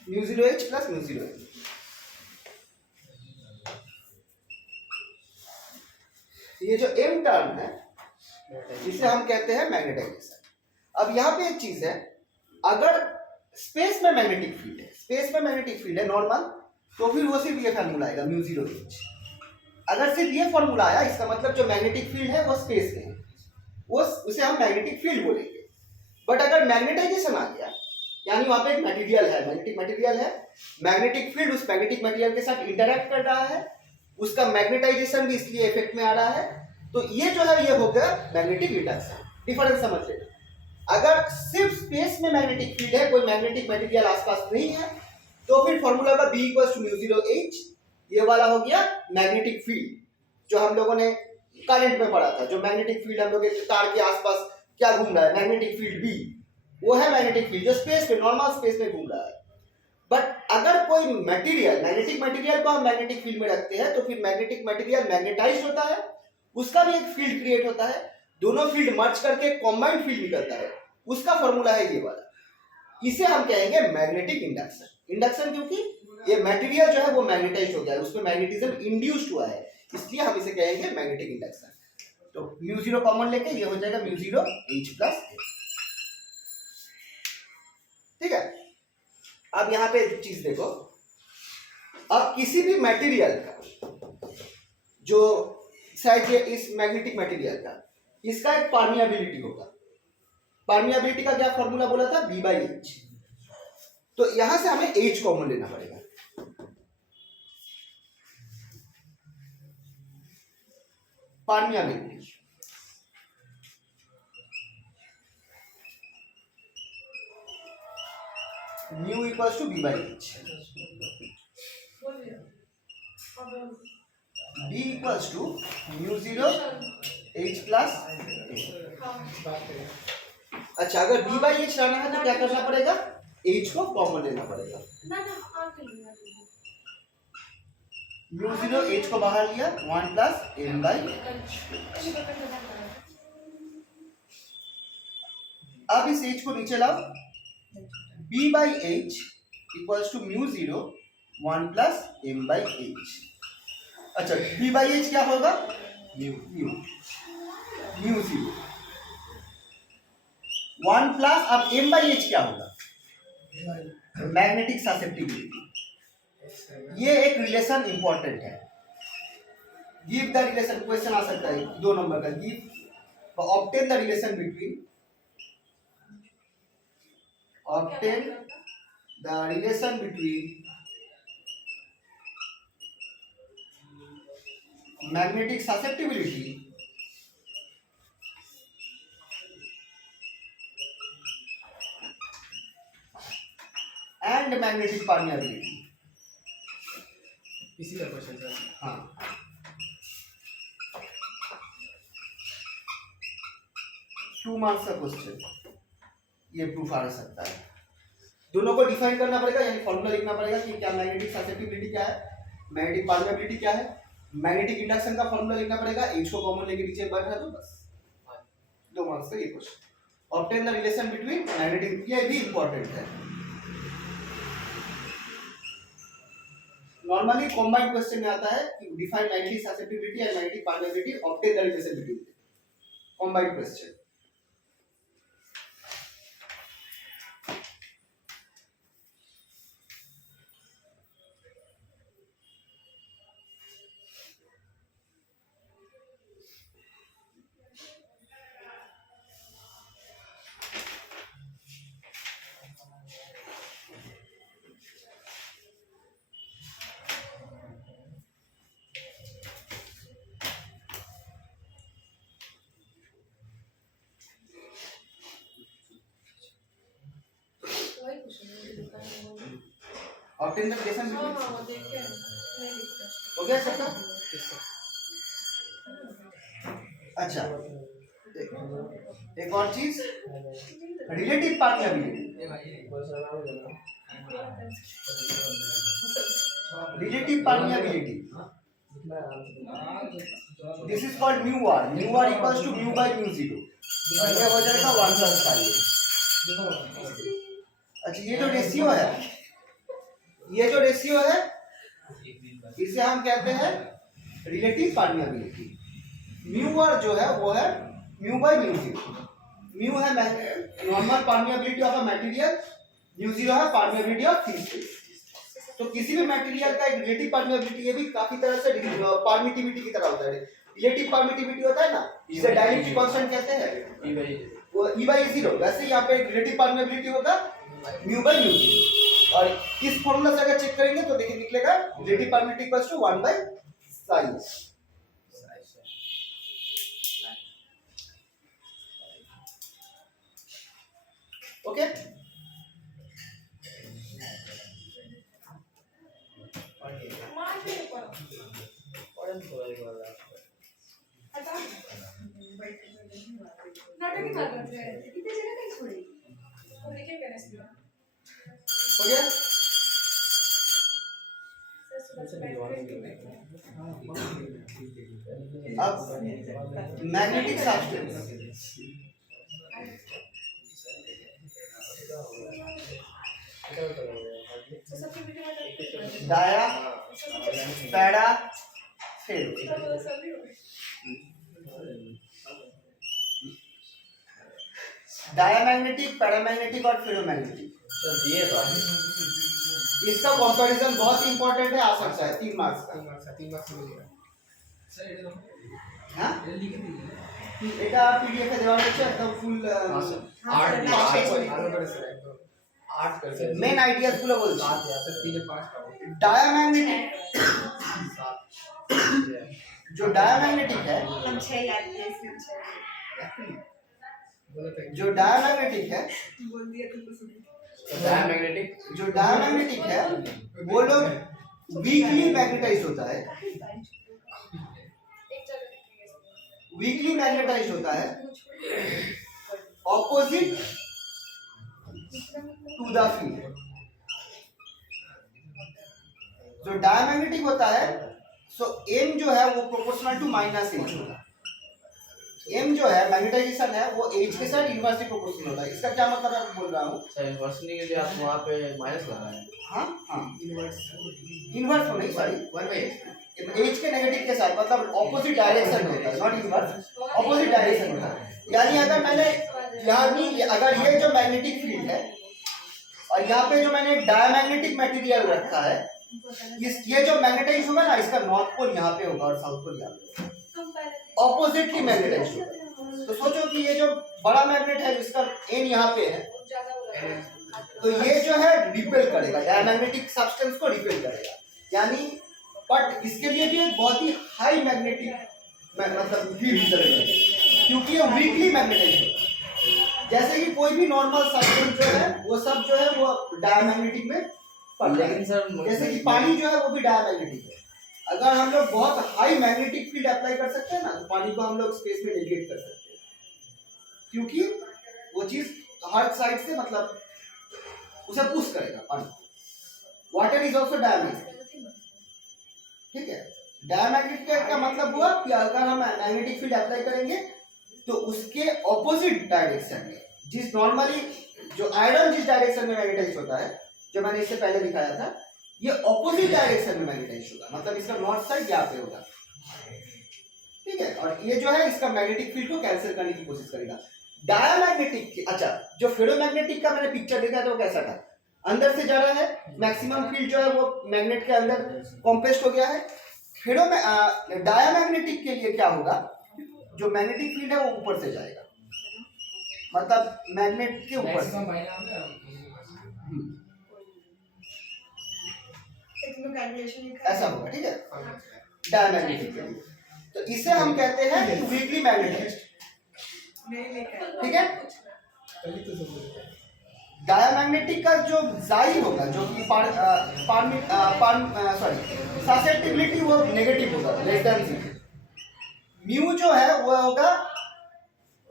μ0h प्लस μ0 ये जो m टर्म है इसे हम कहते हैं मैग्नेटाइजेशन। अब यहाँ पे एक चीज है, अगर स्पेस में मैग्नेटिक फील्ड है, स्पेस में मैग्नेटिक फील्ड है नॉर्मल, तो फिर वो सिर्फ ये फार्मूला आएगा μ0h। अगर सिर्फ ये फॉर्मूला आया इसका मतलब जो मैग्नेटिक फील्ड है वो स्पेस में है, वो उसे हम मैग्नेटिक फील्ड बोलेंगे। बट अगर मैग्नेटाइजेशन आ गया, यानी वहां पे एक मटेरियल है, मैग्नेटिक मटेरियल है, मैग्नेटिक फील्ड उस मैग्नेटिक मटेरियल के साथ इंटरैक्ट कर रहा है, उसका मैग्नेटाइजेशन भी इसलिए इफेक्ट में आ रहा है, तो ये जो है ये हो गया मैग्नेटिक इंडक्शन। डिफरेंस समझ लेना, अगर सिर्फ स्पेस में मैग्नेटिक फील्ड है, कोई मैग्नेटिक मटेरियल आसपास नहीं है, तो फिर फॉर्मूला होगा B = μ0h, ये वाला हो गया मैग्नेटिक फील्ड जो हम लोगों ने करंट में पढ़ा था। जो मैग्नेटिक फील्ड हम लोग तार के आसपास क्या घूम रहा है, मैग्नेटिक फील्ड B, वो है मैग्नेटिक फील्ड जो स्पेस में, नॉर्मल स्पेस में घूम रहा है। बट अगर कोई मटेरियल, मैग्नेटिक मटेरियल को हम मैग्नेटिक फील्ड में रखते हैं तो फिर मैग्नेटिक मटेरियल मैग्नेटाइज होता है, उसका भी एक फील्ड क्रिएट होता है, दोनों फील्ड मर्ज करके कॉम्बाइंड फील्ड निकलता है, उसका फॉर्मूला है ये वाला। इसे हम कहेंगे मैग्नेटिक इंडक्शन। इंडक्शन क्योंकि ये मटेरियल जो है वो मैग्नेटाइज हो गया है, उसमें मैग्नेटिज्म इंड्यूस्ड हुआ है, इसलिए हम इसे कहेंगे मैग्नेटिक इंडक्शन। तो μ0 कॉमन लेके ये हो जाएगा μ0h प्लस ए, ठीक है। अब यहाँ पे एक चीज देखो, अब किसी भी मटेरियल का जो शायद ये इस मैग्नेटिक मटेरियल का इसका एक परमियाबिलिटी होगा। परमियाबिलिटी का क्या फॉर्मूला बोला था, B/H। तो यहां से हमें H कॉमन लेना पड़ेगा। Permeability mu equals to B by H, B equals to mu zero H plus अच्छा, अगर बी बाई एच लाना है तो क्या करना पड़ेगा, एच को कॉमन लेना पड़ेगा। म्यू जीरो एच को बाहर लिया, 1 प्लस एम बाई, अब इस एच को नीचे लाओ, B by H equals to mu zero 1 plus M by H. अच्छा, बी बाई एच क्या होगा, म्यू जीरो 1 प्लस, अब एम बाई एच क्या होगा, मैग्नेटिक ससेप्टिबिलिटी। ये एक रिलेशन इंपॉर्टेंट है, गिव द रिलेशन, क्वेश्चन आ सकता है 2 नंबर का, give obtain the relation between, obtain the relation between magnetic susceptibility and magnetic permeability। इसी का क्वेश्चन सर। हाँ, टू मार्क्स का क्वेश्चन, ये प्रूफ आ सकता है। दोनों को डिफाइन करना पड़ेगा, यानी फॉर्मूला लिखना पड़ेगा कि क्या मैग्नेटिक ससेप्टिबिलिटी क्या है, मैग्नेटिक परमेबिलिटी क्या है, मैग्नेटिक इंडक्शन का फॉर्मूला लिखना पड़ेगा, एच को कॉमन लेके नीचे बढ़ रहा है तो बस 2 मार्क्स का ये question. Obtain the relation between magnetic, ये भी इंपॉर्टेंट है। नॉर्मली कॉम्बाइंड क्वेश्चन में आता है कि define magnetic susceptibility and magnetic permeability, obtain the relation between, combined question. Obtain the relation between, हो गया सबका। अच्छा, एक और चीज, relative permeability, relative permeability, this is called mu R, mu R equals to mu by mu zero, ये हो जाएगा 1 प्लस 5। अच्छा, ये जो रेशियो है, ये जो रेशियो है इसे हम कहते हैं रिलेटिव परमेबिलिटी। म्यू आर जो है वो है mu by mu zero, mu है normal permeability of a material, mu zero है परमेबिलिटी ऑफ फ्री स्पेस। तो किसी भी मटेरियल का एक रिलेटिव परमेबिलिटी, ये भी काफी तरह से परमिटिविटी की तरह होता है। रिलेटिव परमिटिविटी होता है ना, जिसे डायरेक्टिव कांस्टेंट कहते हैं, वो ई बाई जीरो, वैसे यहाँ पे रिलेटिव परमेबिलिटी होगा म्यू बाई म्यू जीरो। और इस फॉर्मूला से अगर चेक करेंगे तो देखिए निकलेगा relative permittivity equals to 1 by size. Okay, हो गया। अब magnetic substance, dia, para, ferro, diamagnetic, paramagnetic और फेरोमैग्नेटिक। इसका कंपैरिजन बहुत इंपॉर्टेंट है, आ सकता है 3 मार्क्स का। हाँ, এটা পিডিএফ এ দেওয়া হচ্ছে, একদম ফুল 8 करके মেন আইডিয়াস গুলো বলছি। 7 या से 3 5 का डायमैग्नेटिक 7 जो डायमैग्नेटिक है, हम 6 याद किए इसमें 6 बोलो तो जो डायमैग्नेटिक है, बोल दिया तुमको सुन डायमैग्नेटिक जो डायमैग्नेटिक है वो लोग वीकली मैग्नेटाइज होता है, वीकली मैग्नेटाइज होता है ऑपोजिट टू द फील्ड। जो डायमैग्नेटिक होता है सो एम जो है वो प्रोपोर्शनल टू माइनस एच होगा। एम जो है मैग्नेटाइजेशन है वो एच के साथ इनवर्सली प्रोपोर्शनल होता है। इसका क्या मतलब है बोल रहा हूँ। सर इन्वर्सली के लिए आप वहाँ पे माइनस लगा रहे हैं हाँ हाँ इनवर्स तो नहीं सॉरी 1/8 एच के नेगेटिव के साथ मतलब ऑपोजिट डायरेक्शन में होता है, नॉट इनवर्स, ऑपोजिट डायरेक्शन में होता है। यानी अगर मैंने यानी अगर ये जो मैग्नेटिक फील्ड है और यहाँ पे जो मैंने डायमैग्नेटिक मटेरियल रखा है, ये जो मैग्नेटाइज होगा ना इसका नॉर्थ पोल यहाँ पे होगा और साउथ पोल यहाँ पे होगा, ऑपोजिटली मैग्नेटाइज होगा। तो सोचो कि ये जो बड़ा मैग्नेट है इसका एन यहाँ पे है, तो ये जो है रिपेल करेगा, डायमैग्नेटिक सब्सटेंस को रिपेल करेगा। यानी बट इसके लिए भी एक बहुत ही हाई मैग्नेटिक मतलब फील्ड जरूरी है क्योंकि ये वीकली मैग्नेटाइज होता है। जैसे कि कोई भी नॉर्मल सब्सटेंस जो है वो सब जो है वो डायमैग्नेटिक में पड़ता है। लेकिन सर जैसे कि पानी जो है वो भी डायमैग्नेटिक है। अगर हम लोग बहुत हाई मैग्नेटिक फील्ड अप्लाई कर सकते हैं ना तो पानी को हम लोग स्पेस में नेविगेट कर सकते हैं क्योंकि वो चीज हर साइड से मतलब उसे पुश करेगा पानी। वाटर इज ऑल्सो डायमैग्नेटिक, ठीक है। डायमैग्नेटिक का मतलब हुआ कि अगर हम मैग्नेटिक फील्ड अप्लाई करेंगे तो उसके ऑपोजिट डायरेक्शन में जिस नॉर्मली जो आयरन जिस डायरेक्शन में मैग्नेटाइज होता है जो मैंने इससे पहले दिखाया था, ये ऑपोजिट डायरेक्शन में मैग्नेटाइज होगा, मतलब इसका नॉर्थ साइड यहाँ पे होगा, ठीक है। और ये जो है इसका मैग्नेटिक फील्ड को कैंसिल करने की कोशिश करेगा। डायमैग्नेटिक अच्छा जो फेरोमैग्नेटिक का मैंने पिक्चर देखा था वो कैसा था, अंदर से जा रहा है, मैक्सिमम फील्ड जो है वो मैग्नेट के अंदर कॉम्प्रेस्ड हो गया है। डायमैग्नेटिक के लिए क्या होगा, जो मैग्नेटिक फील्ड है वो ऊपर से जाएगा, मतलब मैग्नेट के ऊपर से। ऐसा होगा, ठीक है। डायमैग्नेटिक के लिए तो इसे हम कहते हैं वीकली मैग्नेटाइज्ड, ठीक है। डायमैग्नेटिक का जो जाई होगा जो कि ससेप्टिबिलिटी वो नेगेटिव होगा, लेस देन 0। म्यू जो है वो होगा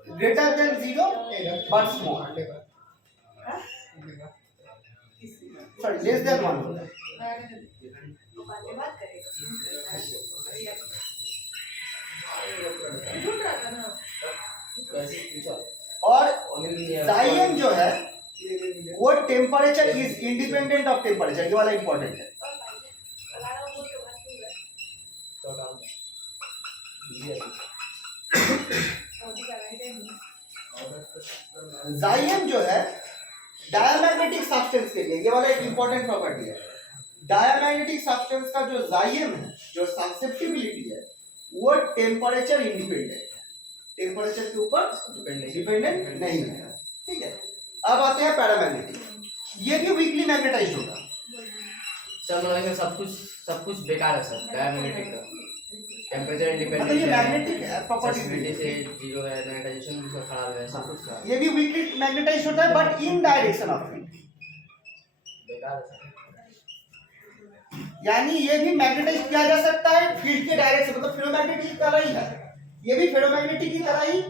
greater than 0 but small, sorry less than 1 होगा। और जाइएम जो है वो temperature is independent of temperature, ये वाला इंपॉर्टेंट है। जाइएम जो है डायमैग्नेटिक सब्सटेंस के लिए ये वाला एक इंपॉर्टेंट प्रॉपर्टी है। डायमैग्नेटिक सब्सटेंस का जो जाइएम है, जो ससेप्टिबिलिटी है, वो टेम्परेचर इंडिपेंडेंट है, टेम्परेचर के ऊपर डिपेंडेंट नहीं है, ठीक है। अब आते हैं पैरामैग्नेटिक, ये भी वीकली मैग्नेटाइज्ड होगा। सर मतलब सब कुछ बेकार है सर डायमैग्नेटिक का, टेम्परेचर मतलब ये इंडिपेंडेंट मैग्नेटिक प्रॉपर्टी से 0 है, मैग्नेटाइजेशन भी उसका खराब है, सब कुछ खराब ये भी वीकली मैग्नेटाइज्ड होता है but in direction of field, बेकार है सर। यानी ये भी मैग्नेटाइज किया जा सकता है फील्ड के डायरेक्शन, मतलब फेरोमैग्नेटिक की तरह ही है, ये भी फेरोमैग्नेटिक की तरह ही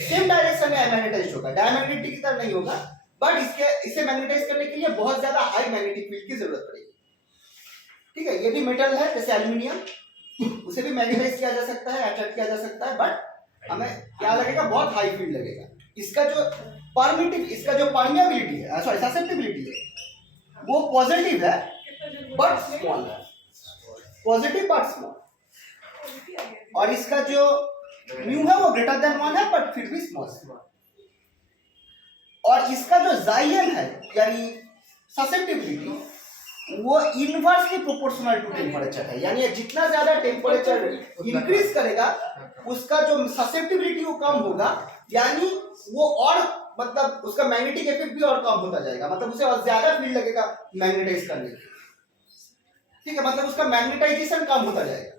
सेम डायरेक्शन में मैग्नेटाइज होगा, डायमैग्नेटिक की तरह नहीं होगा। बट इसे मैग्नेटाइज करने के लिए बहुत ज्यादा हाई मैग्नेटिक फील्ड की जरूरत पड़ेगी, ठीक है। ये भी मेटल है जैसे एल्यूमिनियम, उसे भी मैग्नेटाइज किया जा सकता है, अट्रैक्ट किया जा सकता है, बट हमें क्या लगेगा, बहुत हाई फील्ड लगेगा। इसका जो परमिएबिलिटी है, सॉरी ससेप्टिबिलिटी है, वो पॉजिटिव है बट स्मॉल है, पॉजिटिव बट स्मॉल। और इसका जो म्यू है वो ग्रेटर देन 1 है बट फिर भी स्मॉल। और इसका जो जाइएम है यानी ससेप्टिबिलिटी वो इनवर्सली प्रोपोर्शनल टू टेम्परेचर है, यानी जितना ज्यादा टेम्परेचर इंक्रीज करेगा उसका जो ससेप्टिबिलिटी वो कम होगा, यानी वो और मतलब उसका मैग्नेटिक इफेक्ट भी और कम होता जाएगा, मतलब उसे और ज्यादा फील्ड लगेगा मैग्नेटाइज करने की। ठीक है, मतलब उसका मैग्नेटाइजेशन कम होता जाएगा।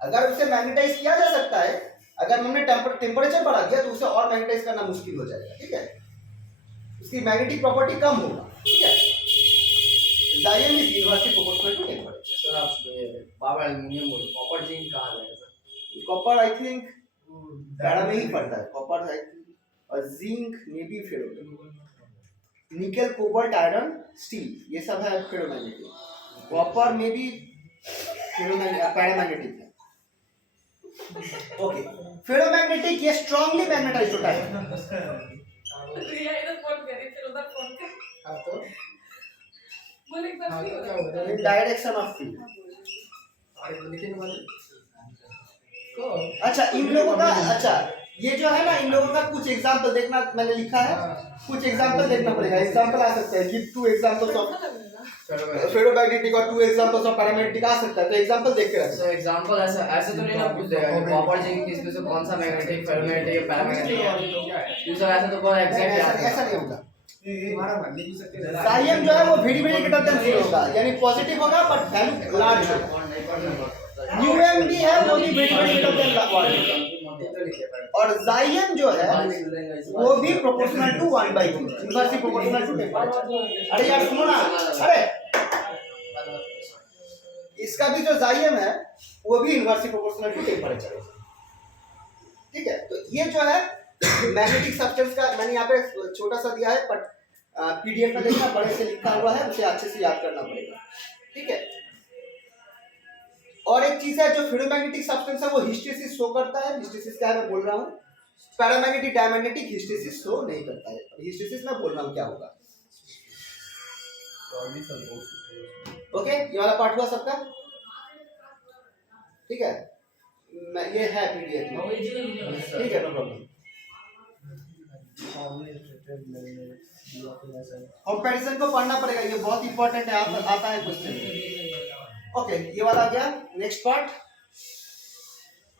अगर उसे मैग्नेटाइज किया जा सकता है, अगर हमने टेम्परेचर बढ़ा दिया तो उसे और मैग्नेटाइज करना मुश्किल हो जाएगा। ठीक है, उसकी मैग्नेटिक प्रॉपर्टी कम होगा। ठीक है, जाइम is inversely proportional to temperature. Sir आप बार बार एल्युमिनियम बोल, कॉपर जिंक कहा जाएगा sir? Copper I think para में ही पड़ता है, कॉपर आई थिंक, और जिंक में भी फेरो, निकल कोबाल्ट आयरन स्टील ये सब है फेरोमैग्नेटिक। कॉपर में भी पैरामैग्नेटिक है। ओके, फेरोमैग्नेटिक ये स्ट्रांगली मैग्नेटाइज्ड होता है। रिया इधर फोन करे फिर उधर फोन कर हाँ तो बोले एक बार हाँ फ्री तो हो क्या जाओ। होता है? इन डायरेक्शन ऑफ फील्ड। अरे लिखने वाले को अच्छा इन लोगों का, अच्छा ये जो है ना, इन लोगों का कुछ एग्जांपल देखना, मैंने लिखा है, कुछ एग्जांपल देखना पड़ेगा। एग्जांपल आ सकता है, गिव 2 एग्जांपल्स ऑफ फेरोमैग्नेटिक और 2 एग्जांपल्स ऑफ पैरामैग्नेटिक आ सकता है, तो एग्जांपल देख के रखना। सर एग्जांपल ऐसा ऐसे तो नहीं ना पूछ देगा कि कॉपर जिंक किसमें से कौन सा मैग्नेटिक, फेरोमैग्नेटिक या पैरामैग्नेटिक है। ये सब ऐसा तो बहुत एग्जैक्ट याद ऐसा नहीं होगा। हमारा मान नहीं सकते। साइम जो है वो वेरी वेरी ग्रेटर देन 0 होगा, यानी पॉजिटिव होगा बट वैल्यू लार्ज होगा। न्यूएम भी है, वो भी वेरी वेरी ग्रेटर देन 1 होगा। और जाइम जो है वो भी proportional to 1/2, inversely proportional to temperature. अरे यार सुनो ना, अरे इसका भी जो जाइम है वो भी इनवर्सली प्रोपोर्शनल टू टेम्परेचर है। ठीक है, तो ये जो है मैग्नेटिक सब्सटेंस का मैंने यहाँ पे छोटा सा दिया है, बट पीडीएफ में देखना, बड़े से लिखा हुआ है, उसे अच्छे से याद करना पड़ेगा। ठीक है, और एक चीज है जो फेरोमैग्नेटिक सब्सटेंस है वो हिस्टेरिसिस शो करता है। हिस्टेरिसिस क्या है मैं बोल रहा हूँ, पैरामैग्नेटिक डायमैग्नेटिक हिस्टेरिसिस शो नहीं करता है। हिस्टेरिसिस मैं बोल रहा हूँ क्या होगा। ओके, ये वाला पार्ट हुआ सबका। ठीक है, ये है पीडीएफ में। ठीक है, नो प्रॉब्लम। कंपैरिजन को पढ़ना पड़ेगा, ये बहुत इंपॉर्टेंट है, आता है क्वेश्चन। ओके, ये वाला आ गया। नेक्स्ट पार्ट,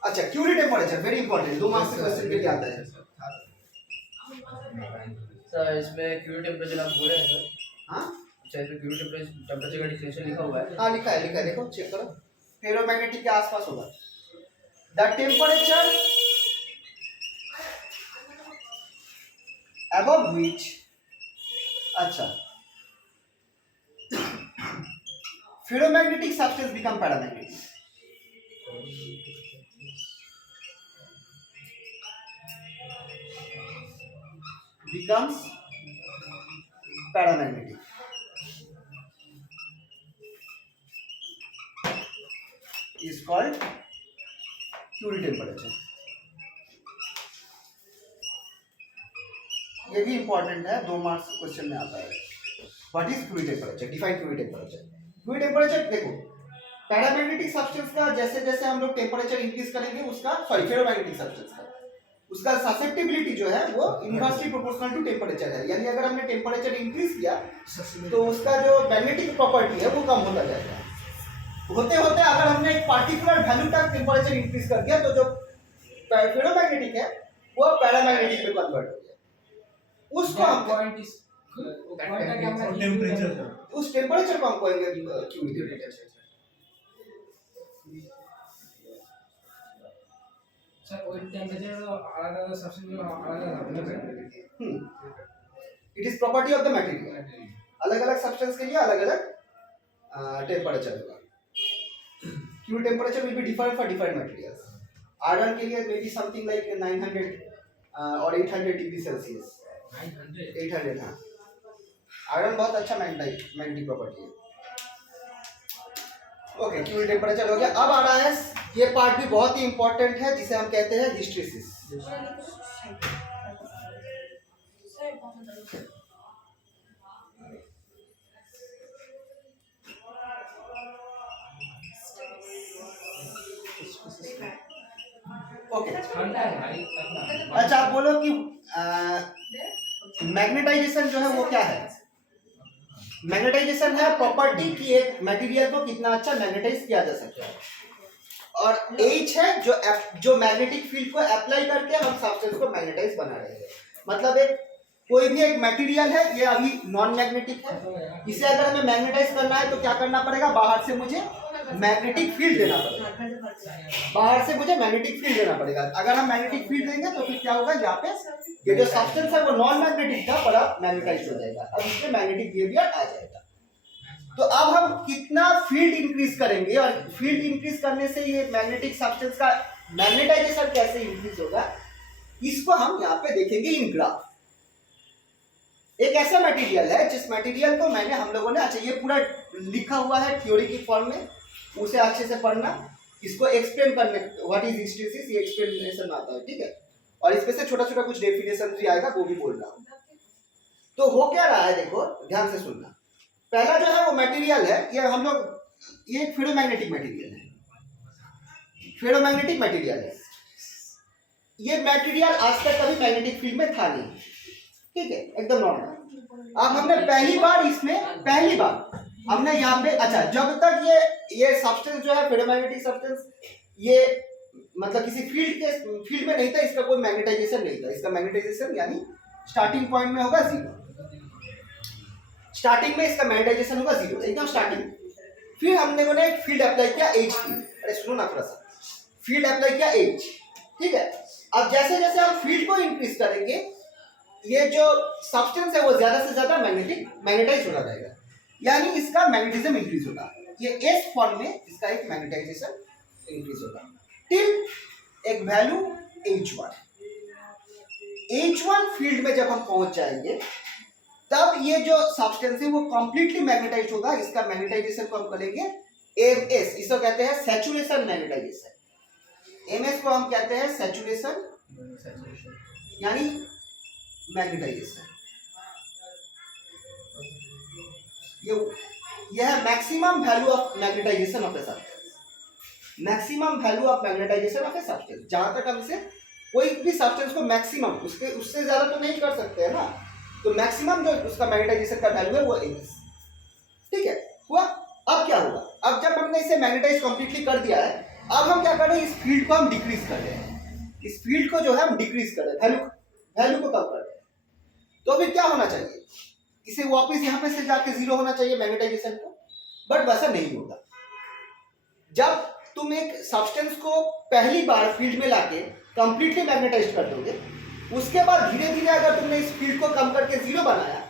अच्छा Curie temperature, very important, 2 marks के क्वेश्चन के लिए आता है। सर इसमें क्यूरी टेम्परेचर आप बोले हैं सर? हाँ अच्छा, इसमें क्यूरी टेम्परेचर का डिफिनेशन लिखा हुआ है? हाँ लिखा है, देखो चेक करो, फेरोमैग्नेटिक के आसपास होगा। द टेम्परेचर above which, अच्छा, ferromagnetic substance become paramagnetic. Becomes paramagnetic. Is called Curie temperature. ये भी इंपॉर्टेंट है, 2 मार्क्स क्वेश्चन में आता है। What is Curie temperature, define Curie temperature. Curie temperature देखो, पैरामैग्नेटिक सब्सटेंस का जैसे जैसे हम लोग टेम्परेचर इंक्रीज करेंगे उसका, सॉरी फेरोमैग्नेटिक सब्सटेंस का, उसका ससेप्टिबिलिटी जो है वो इनवर्सली प्रोपोर्शनल टू टेम्परेचर है। यानी अगर हमने टेम्परेचर इंक्रीज किया तो उसका जो मैग्नेटिक प्रॉपर्टी है वो कम होता जाएगा। होते होते अगर हमने एक पार्टिकुलर वैल्यू तक टेम्परेचर इंक्रीज कर दिया तो जो फेरोमैग्नेटिक है वो पैरामैग्नेटिक में कन्वर्ट हो गया। उसको हम पॉइंट इज टेम्परेचर उस टेम्परेचर को हम कहेंगे क्यूरी टेम्परेचर। सर ওই টেম্পারেচার আলাদা আলাদা সাবস্টেন্স আলাদা হবে। It is property of the material, अलग अलग सब्सटेंस के लिए अलग अलग टेम्परेचर होगा। Curie temperature will be different for different materials. Iron के लिए मे बी समथिंग लाइक 900 और 800 डिग्री सेल्सियस। 800 हाँ, आयरन बहुत अच्छा मैग्नेटिक प्रॉपर्टी है। ओके, क्यूरी टेम्परेचर हो गया। अब आ रहा है ये पार्ट भी बहुत ही इंपॉर्टेंट है जिसे हम कहते हैं हिस्टेरिसिस। ओके, अच्छा आप बोलो कि मैग्नेटाइजेशन जो है वो क्या है। मैग्नेटाइजेशन है प्रॉपर्टी कि एक मटेरियल को कितना अच्छा मैग्नेटाइज किया जा सकता है। और H है जो मैग्नेटिक फील्ड को अप्लाई करके हम सब्सटेंस को मैग्नेटाइज बना रहे हैं। मतलब एक कोई भी एक मटेरियल है, ये अभी नॉन मैग्नेटिक है, इसे अगर हमें मैग्नेटाइज करना है तो क्या करना पड़ेगा, बाहर से मुझे मैग्नेटिक फील्ड देना पड़ेगा, बाहर से मुझे मैग्नेटिक फील्ड देना पड़ेगा। अगर हम मैग्नेटिक फील्ड देंगे तो फिर क्या होगा, यहाँ पे ये जो सब्सटेंस है वो नॉन मैग्नेटिक था पर अब मैग्नेटाइज हो जाएगा, अब इसमें मैग्नेटिक बिहेवियर आ जाएगा। तो अब हम कितना फील्ड इंक्रीज करेंगे और फील्ड इंक्रीज करने से ये मैग्नेटिक सब्सटेंस का मैग्नेटाइजेशन कैसे इंक्रीज होगा, इसको हम यहाँ पे देखेंगे इन ग्राफ। एक ऐसा मटेरियल है जिस मटेरियल को मैंने हम लोगों ने, अच्छा ये पूरा लिखा हुआ है थ्योरी की फॉर्म में, उसे अच्छे से पढ़ना, इसको एक्सप्लेन करने, व्हाट इज हिस्टेरिसिस, ये एक्सप्लेनेशन आता है, ठीक है। और इसमें से छोटा छोटा कुछ डेफिनेशन भी आएगा, वो भी बोल रहा हूँ। तो हो क्या रहा है, देखो ध्यान से सुनना। पहला जो है वो मटेरियल है, ये हम लोग, ये एक फेरोमैग्नेटिक मटेरियल है, फेरोमैग्नेटिक मटेरियल है। ये मटेरियल आज तक कभी मैग्नेटिक फील्ड में था नहीं, ठीक है, एकदम नॉर्मल। अब हमने पहली बार हमने यहाँ पे, अच्छा जब तक ये सब्सटेंस जो है फेरोमैग्नेटिक सब्सटेंस, ये मतलब किसी फील्ड में नहीं था, इसका कोई मैग्नेटाइजेशन नहीं था। इसका मैग्नेटाइजेशन यानी स्टार्टिंग पॉइंट में होगा 0, स्टार्टिंग में इसका मैग्नेटाइजेशन होगा 0, एकदम स्टार्टिंग। फिर हमने एक फील्ड अप्लाई किया H फील्ड, अरे सुनो ना थोड़ा सा, फील्ड अप्लाई किया H, ठीक है। अब जैसे जैसे हम फील्ड को इंक्रीज करेंगे, ये जो सब्सटेंस है वो ज्यादा से ज्यादा मैग्नेटाइज होता रहेगा, यानी इसका मैग्नेटिज्म इंक्रीज होगा। ये S फॉर्म में इसका एक मैग्नेटाइजेशन इंक्रीज होगा टिल एक वैल्यू H1 फील्ड में जब हम पहुंच जाएंगे, तब ये जो सब्सटेंस है वो कंप्लीटली मैग्नेटाइज होगा। इसका मैग्नेटाइजेशन को हम करेंगे MS, इसको कहते हैं सैचुरेशन मैग्नेटाइजेशन। MS को हम कहते हैं सैचुरेशन यानी मैग्नेटाइजेशन। ये है maximum value of magnetization of a substance, maximum value of magnetization of a substance. जहां तक हम इसे कोई भी सब्सटेंस को मैक्सिमम, उससे ज्यादा तो नहीं कर सकते हैं ना, तो मैक्सिमम जो उसका मैग्नेटाइजेशन का वैल्यू है वो MS, ठीक है। हुआ। अब क्या होगा, अब जब हमने इसे मैग्नेटाइज कंप्लीटली कर दिया है, अब हम क्या कर रहे हैं, इस फील्ड को हम डिक्रीज कर रहे हैं, इस फील्ड को जो है हम डिक्रीज कर रहे हैं, वैल्यू को कम कर रहे हैं। तो फिर क्या होना चाहिए, इसे वापस यहाँ पे से जाके 0 होना चाहिए मैग्नेटाइजेशन को, बट वैसा नहीं होगा। जब तुम एक सब्सटेंस को पहली बार फील्ड में लाके कंप्लीटली मैग्नेटाइज कर दोगे, उसके बाद धीरे धीरे अगर तुमने इस फील्ड को कम करके 0 बनाया,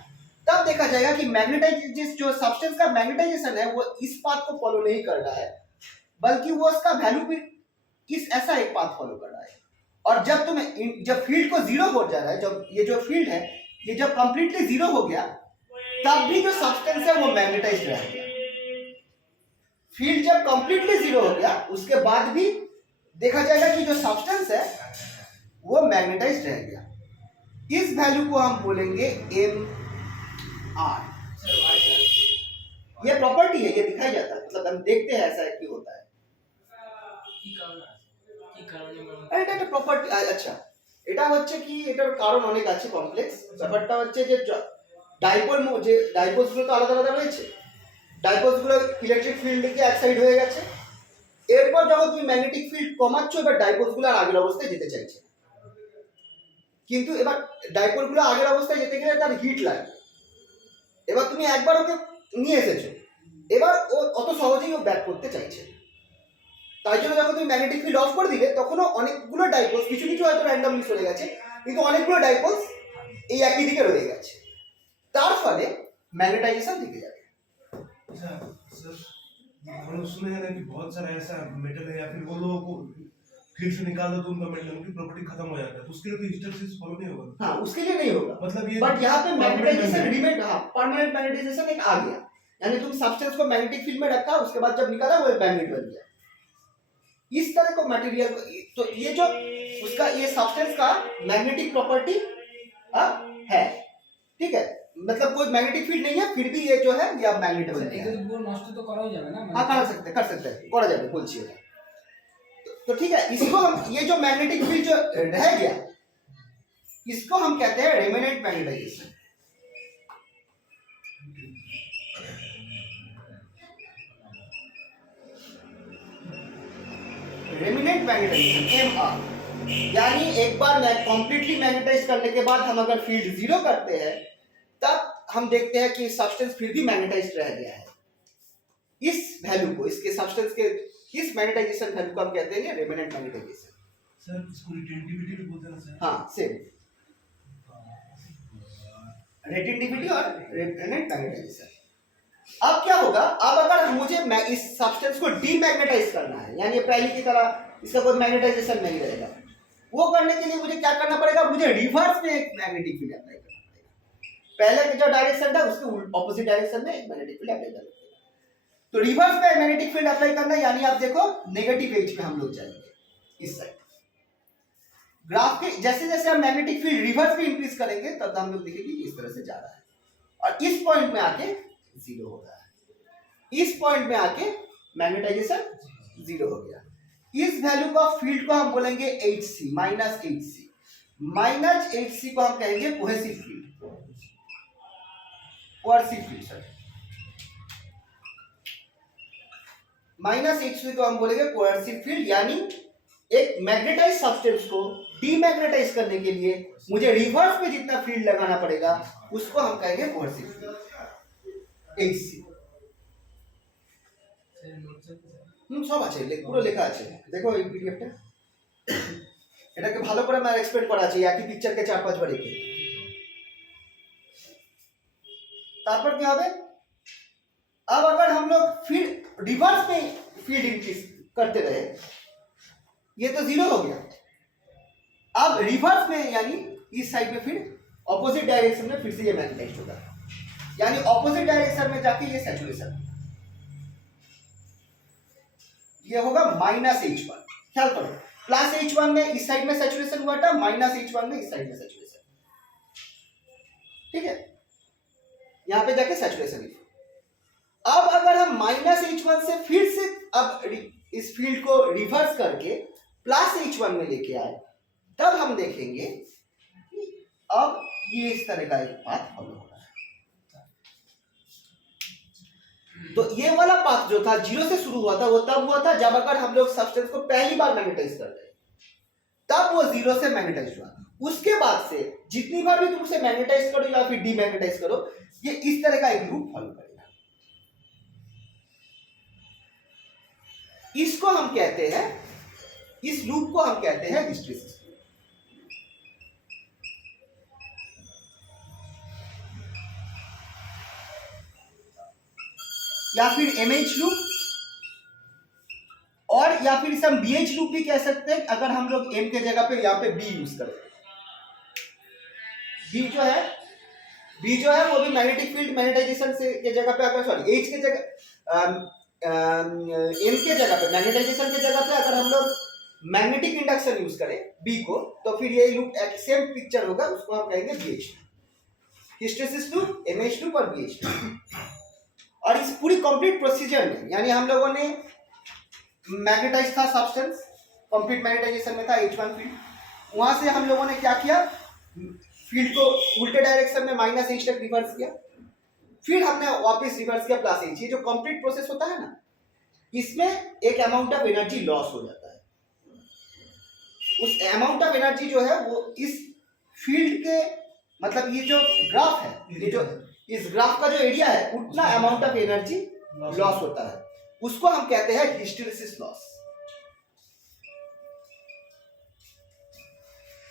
तब देखा जाएगा कि मैग्नेटाइज जो सब्सटेंस का मैग्नेटाइजेशन है वो इस पाथ को फॉलो नहीं कर रहा है, बल्कि वो उसका वैल्यू भी इस ऐसा एक पाथ फॉलो कर रहा है। और जब फील्ड को 0 हो जा रहा है, जब ये जो फील्ड है ये जब कंप्लीटली 0 हो गया, तब भी जो सब्सटेंस है वो मैग्नेटाइज्ड रहेगा। फील्ड जब कंप्लीटली 0 हो गया, उसके बाद भी देखा जाएगा कि जो सब्सटेंस है वो मैग्नेटाइज्ड रह गया। इस वैल्यू को हम बोलेंगे MR। ये प्रॉपर्टी है, ये दिखाई जाता है, मतलब हम देखते हैं ऐसा क्यों होता है। আরে এটা একটা প্রপার্টি, আচ্ছা এটা হচ্ছে কি, এটার কারণ অনেক আছে কমপ্লেক্স। ব্যাপারটা হচ্ছে যে ডাইপোলস গুলো তো আলাদা আলাদা রয়েছে, ডাইপোলস গুলো ইলেকট্রিক ফিল্ড থেকে এক সাইড হয়ে গেছে, এরপর যখন তুমি ম্যাগনেটিক ফিল্ড কমাচ্ছ, এবার ডাইপোলস গুলো আর আগের অবস্থায় যেতে চাইছে, কিন্তু এবার ডাইপোল গুলো আগের অবস্থায় যেতে গেলে তার হিট লাগে। এবার তুমি একবার ওকে নিয়ে এসেছো, এবার ও অত সহজেই ও ব্যাক করতে চাইছে। তাই জন্য যখন তুমি ম্যাগনেটিক ফিল্ড অফ করে দিলে, তখনও অনেকগুলো ডাইপোলস, কিছু কিছু হয়তো র্যান্ডমলি চলে গেছে, কিন্তু অনেকগুলো ডাইপোলস এই একই দিকে রয়ে গেছে, তার ফলে ম্যাগনেটাইজেশন দিকে যাবে। अच्छा सर, हम लोग सुने हैं ना कि बहुत सारा ऐसा मेटल है या फिर वो लोगों को फील्ड से निकाल दो तो उनका मेटल उनकी प्रॉपर्टी खत्म हो जाता है, तो उसके लिए तो हिस्टेरिसिस फॉलो नहीं होगा। हाँ, उसके लिए नहीं होगा, मतलब ये बट यहाँ पे मैग्नेटाइजेशन रिमेट, हाँ परमानेंट मैग्नेटाइजेशन एक आ गया, यानी तुम सब्सटेंस को मैग्नेटिक फील्ड में रखा, उसके बाद जब निकाला वो मैग्नेट बन गया। इस तरह को मटेरियल, तो ये जो उसका ये सब्सटेंस का मैग्नेटिक प्रॉपर्टी है, ठीक है, मतलब कोई मैग्नेटिक फील्ड नहीं है, फिर भी ये जो है ये मैग्नेट बन गया। নষ্ট তো করাই যাবে না, हाँ कर सकते हैं, करा जाए, बोल चाहिए। तो ठीक है, इसको हम, ये जो मैग्नेटिक फील्ड जो रह गया, इसको हम कहते हैं remanent magnetization. Magnetization M R, यानी एक बार कंप्लीटली मैग्नेटाइज करने के बाद हम अगर फील्ड जीरो करते हैं तब हम देखते हैं कि सब्सटेंस फिर भी मैग्नेटाइज्ड रह गया है। इस वैल्यू को, इसके सब्सटेंस के इस मैग्नेटाइजेशन वैल्यू को हम कहते हैं रेमनेंट मैग्नेटाइजेशन। सर इसको रिटेंटिविटी भी बोलते हैं ना सर? हाँ सेम, रेटेंटिविटी और रेमनेंट मैग्नेटाइजेशन। अब क्या होगा, अब अगर मुझे इस सब्सटेंस को डीमैग्नेटाइज करना है, यानी पहले की तरह इसका कोई मैग्नेटाइजेशन नहीं रहेगा, वो करने के लिए मुझे क्या करना पड़ेगा, मुझे रिवर्स में एक मैग्नेटिक फील्ड अप्लाई करना पड़ेगा। पहले के जो डायरेक्शन था उसके ऑपोजिट डायरेक्शन में एक मैग्नेटिक फील्ड अप्लाई करना पड़ेगा। तो रिवर्स में मैग्नेटिक फील्ड अप्लाई करना, यानी आप देखो नेगेटिव एज पे हम लोग जाएंगे इस साइड। ग्राफ के जैसे जैसे हम मैग्नेटिक फील्ड रिवर्स में इंक्रीज करेंगे तब हम लोग देखेंगे कि इस तरह से जा रहा है और इस पॉइंट में आके जीरो हो रहा है। इस पॉइंट में आके मैग्नेटाइजेशन जीरो हो गया। इस वैल्यू का फील्ड को हम बोलेंगे HC, minus HC। Minus HC को हम कहेंगे cohesive field, cohesive field sir. Minus HC को हम बोलेंगे कोहेसिव फील्ड, यानी एक मैग्नेटाइज सब्सटेंस को डीमैग्नेटाइज करने के लिए मुझे रिवर्स में जितना फील्ड लगाना पड़ेगा उसको हम कहेंगे कोहेसिव फील्ड HC। সব আছে পুরো লেখা আছে, দেখো এই পিডিএফটা, এটাকে ভালো করে আমার এক্সপ্লেন করা আছে একই পিকচারকে 4-5 বার রেখে। তারপর কি হবে, अब अगर हम लोग फिर रिवर्स में फील्ड इंक्रीज करते रहे, ये तो जीरो हो गया। अब रिवर्स में यानी इस साइड में फिर ऑपोजिट डायरेक्शन में फिर से ये मैग्नेटाइज्ड होगा, यानी ऑपोजिट डायरेक्शन में जाके ये सैचुरेशन, ये होगा माइनस H1। ख्याल करो, प्लस H1 में इस साइड में सैचुरेशन हुआ था, माइनस H1 में इस साइड में सैचुरेशन, ठीक है, यहां पे जाके सैचुरेशन। अब अगर हम माइनस H1 से फिर से अब इस फील्ड को रिवर्स करके प्लस H1 में लेके आए, तब हम देखेंगे कि अब ये इस तरह का एक पाथ फॉलो हो रहा है। तो ये वाला पाथ जो था जीरो से शुरू हुआ था, वो तब हुआ था जब अगर हम लोग सब्सटेंस को पहली बार मैग्नेटाइज कर रहे, तब वो जीरो से मैग्नेटाइज हुआ। उसके बाद से जितनी बार भी तुम उसे मैग्नेटाइज करो या फिर डीमैग्नेटाइज करो, ये इस तरह का एक लूप फॉलो करेगा। इसको हम कहते हैं, इस लूप को हम कहते हैं हिस्टैरिसीस। या फिर MH लूप, और या फिर इसे हम BH लूप भी कह सकते हैं अगर हम लोग M के जगह पे यहाँ पे B यूज करें। B जो है वो भी मैग्नेटिक फील्ड मैग्नेटाइजेशन से के जगह पे, अगर सॉरी H के जगह M के जगह पे, मैग्नेटाइजेशन के जगह पे अगर हम लोग मैग्नेटिक इंडक्शन यूज करें B को, तो फिर ये लूप सेम पिक्चर होगा, उसको हम कहेंगे BH hysteresis loop, MH loop और BH लूप। और इस पूरी कंप्लीट प्रोसीजर में, यानी हम लोगों ने मैग्नेटाइज था सब्सटेंस, कंप्लीट मैग्नेटाइजेशन में था H1 फील्ड, वहां से हम लोगों ने क्या किया, फील्ड को उल्टे डायरेक्शन में माइनस H तक रिवर्स किया, फिर हमने वापस रिवर्स किया प्लस H। ये जो कंप्लीट प्रोसेस होता है ना, इसमें एक अमाउंट ऑफ एनर्जी लॉस हो जाता है। उस अमाउंट ऑफ एनर्जी जो है वो इस फील्ड के, मतलब ये जो ग्राफ है, ये जो इस ग्राफ का जो एरिया है, उतना अमाउंट ऑफ एनर्जी लॉस होता है, उसको हम कहते हैं हिस्टैरिसीस लॉस।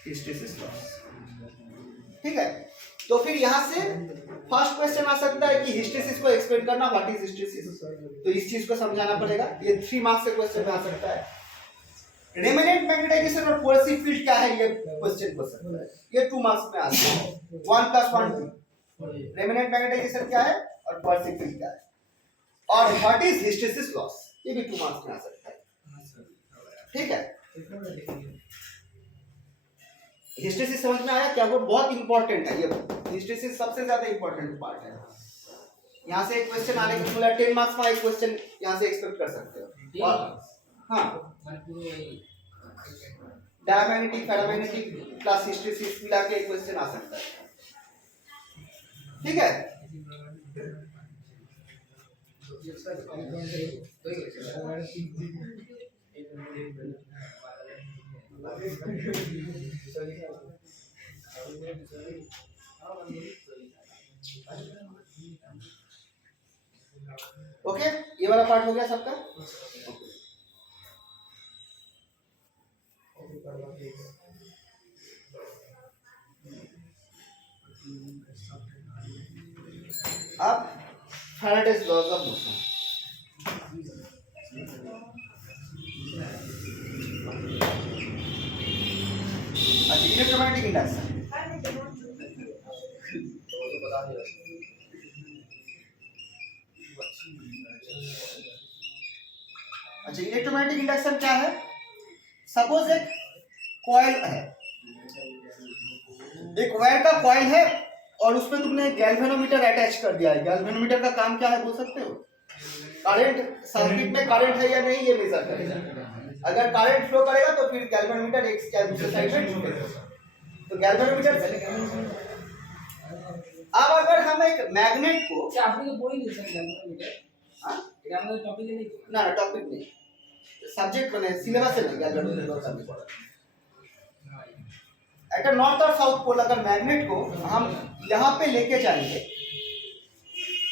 हिस्टैरिसीस लॉस, ठीक है। तो फिर यहां से फर्स्ट क्वेश्चन आ सकता है कि हिस्टैरिसीस को एक्सप्लेन करना, व्हाट इज हिस्टैरिसीस, तो इस चीज को समझाना पड़ेगा। ये 3 मार्क्स से क्वेश्चन में आ सकता है। रेमनेंट मैग्नेटाइजेशन और कोहेसिव फील्ड क्या है, ये क्वेश्चन हो सकता है, ये 2 मार्क्स में आता है, 1+1 2। रेमनेंट मैग्नेटाइजेशन क्या है और कोहेसिव फील्ड क्या है, और व्हाट इज हिस्टैरिसीस लॉस, ये भी 2 मार्क्स में आ सकता है, ठीक है। हिस्टैरिसीस समझ में आया क्या, वो बहुत इंपॉर्टेंट है, ये हिस्टैरिसीस सबसे ज्यादा इंपॉर्टेंट पार्ट है। यहाँ से एक क्वेश्चन आने को मिला, 10 मार्क्स में एक क्वेश्चन यहाँ से एक्सपेक्ट कर सकते हो। और हाँ, डायमैग्नेटिक पैरामैग्नेटिक प्लस हिस्टैरिसीस मिला के एक क्वेश्चन आ सकता है, ठीक है। ओके, ये वाला पार्ट हो गया सबका। अब फैराडेज लॉज ऑफ मोशन। अच्छा, इलेक्ट्रोमैग्नेटिक इंडक्शन। अच्छा, इलेक्ट्रोमैग्नेटिक इंडक्शन क्या है? सपोज एक कॉइल है, एक वायर का कॉइल है और उसमें तुमने गैल्वेनोमीटर अटैच कर दिया है। गैल्वेनोमीटर का काम क्या है बोल सकते हो? करंट, सर्किट में करंट है या नहीं ये मेजर करेगा। अगर करंट फ्लो करेगा तो फिर गैल्वेनोमीटर एक दूसरे साइड में झुकेगा, तो गैल्वेनोमीटर चलेगा। अब अगर हम एक मैग्नेट को, अच्छा आपने तो बोल ही नहीं सर गैल्वेनोमीटर। हां এটা আমাদের টপিকে নেই তো। ना टॉपिक नहीं, सब्जेक्ट बने सिलेबस में गैल्वेनोमीटर का भी पढ़ा। एक नॉर्थ और साउथ पोल अगर मैग्नेट को हम यहाँ पे लेके जाएंगे,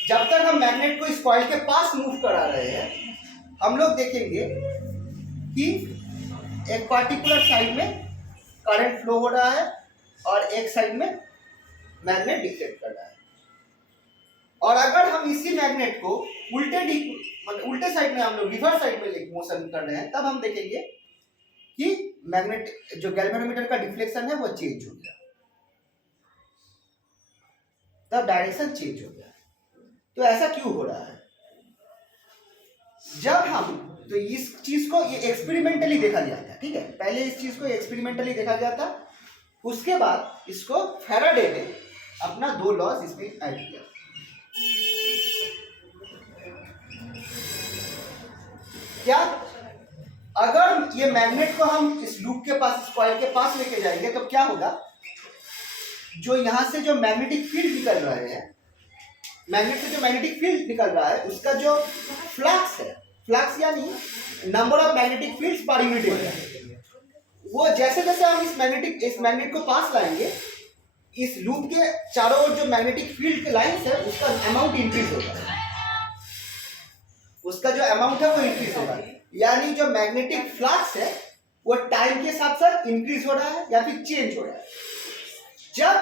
जब तक हम मैग्नेट को इस कॉइल के पास मूव करा रहे हैं, हम लोग देखेंगे कि एक पार्टिकुलर साइड में करंट फ्लो हो रहा है और एक साइड में मैग्नेट डिफ्लेक्ट कर रहा है। और अगर हम इसी मैग्नेट को उल्टे साइड में, हम लोग रिवर्स साइड में मोशन कर रहे हैं, तब हम देखेंगे कि मैग्नेट जो गैल्वेनोमीटर का डिफ्लेक्शन है वो चेंज हो गया, तब डायरेक्शन चेंज हो गया। तो ऐसा क्यों हो रहा है? जब हम, तो इस चीज को ये एक्सपेरिमेंटली देखा गया था, ठीक है, पहले इस चीज को एक्सपेरिमेंटली देखा गया था, उसके बाद इसको फैराडे ने अपना 2 लॉज इसमें ऐड किया। क्या अगर ये मैग्नेट को हम इस लूप के पास, इस कॉइल के पास लेके जाएंगे तो क्या होगा? जो यहां से जो मैग्नेटिक फील्ड निकल रहे हैं, मैग्नेट से जो मैग्नेटिक फील्ड निकल रहा है, उसका जो फ्लक्स है, फ्लक्स यानी number of magnetic fields per unit area, वो जैसे जैसे हम इस मैग्नेट को पास लाएंगे, इस लूप के चारों ओर जो मैग्नेटिक फील्ड के लाइंस है उसका अमाउंट इंक्रीज होगा, उसका जो अमाउंट है वो इंक्रीज होगा। यानी जो मैग्नेटिक फ्लक्स है वो टाइम के साथ साथ इंक्रीज हो रहा है या फिर चेंज हो रहा है। जब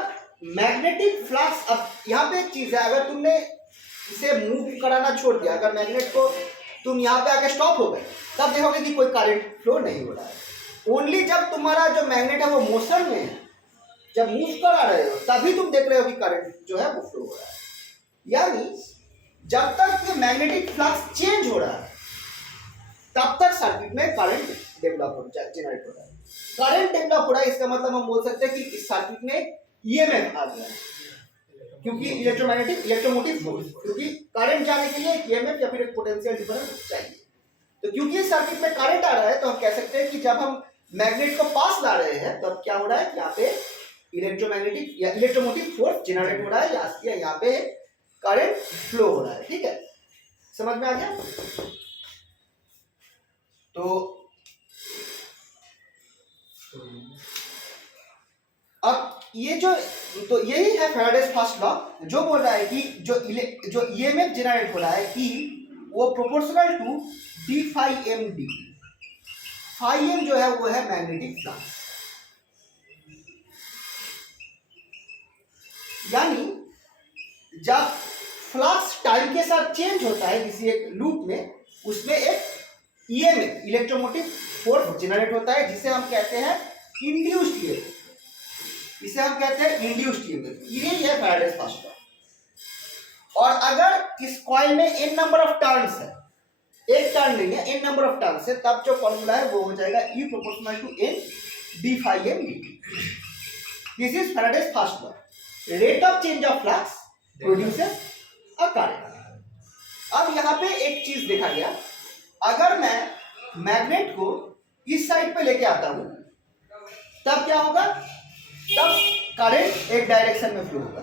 मैग्नेटिक फ्लक्स, अब यहाँ पे एक चीज है, अगर तुमने इसे मूव कराना छोड़ दिया, अगर मैग्नेट को तुम यहाँ पे आके स्टॉप हो गए, तब देखोगे कि कोई करंट फ्लो नहीं हो रहा है। ओनली जब तुम्हारा जो मैग्नेट है वो मोशन में है, जब मूव करा रहे हो, तभी तुम देख रहे हो कि करंट जो है वो फ्लो हो रहा है। यानी जब तक ये मैग्नेटिक फ्लक्स चेंज हो रहा है, तब तक सर्किट में करंट डेवलप हो रहा है, जनरेट हो रहा है। करंट डेवलप हो रहा है, इसका मतलब हम बोल सकते हैं कि इस सर्किट में ईएमएफ आ गया है, क्योंकि इलेक्ट्रोमोटिव फोर्स, क्योंकि करंट जाने के लिए ईएमएफ या फिर एक पोटेंशियल डिफरेंस चाहिए। तो क्योंकि इस सर्किट में करंट आ रहा है, तो हम कह सकते हैं कि जब हम मैग्नेट को पास ला रहे हैं, तब क्या हो रहा है? यहाँ पे इलेक्ट्रोमैग्नेटिक या इलेक्ट्रोमोटिव फोर्स जनरेट हो रहा है, या यहाँ पे करंट फ्लो हो रहा है। ठीक है, समझ में आ गया? तो अब ये जो, तो यही है फैराडेज फर्स्ट लॉ, जो बोल रहा है कि जो ईएमएफ जनरेट हो रहा है कि वो proportional to D phi M D. Phi M जो है वो है मैग्नेटिक फ्लक्स। यानी जब फ्लक्स टाइम के साथ चेंज होता है किसी एक लूप में, उसमें एक ईएमएफ, इलेक्ट्रोमोटिव फोर्स जनरेट होता है, जिसे हम कहते हैं इंड्यूस्ड ईएमएफ। इसे हम कहते हैं इंड्यूस्ड ईएमएफ। ये है फैराडेज फर्स्ट लॉ। और अगर इस कॉइल में n नंबर ऑफ टर्न्स है, एक टर्न नहीं है, n नंबर ऑफ टर्न्स है, तब जो फॉर्मूला है वो हो जाएगा E proportional to n d phi m dt। This is Faraday's first law. Rate of change of flux produces a current. अब यहाँ पे एक चीज देखा गया, अगर मैं मैग्नेट को इस साइड पे लेके आता हूं, तब क्या होगा? तब करंट एक डायरेक्शन में फ्लो होगा,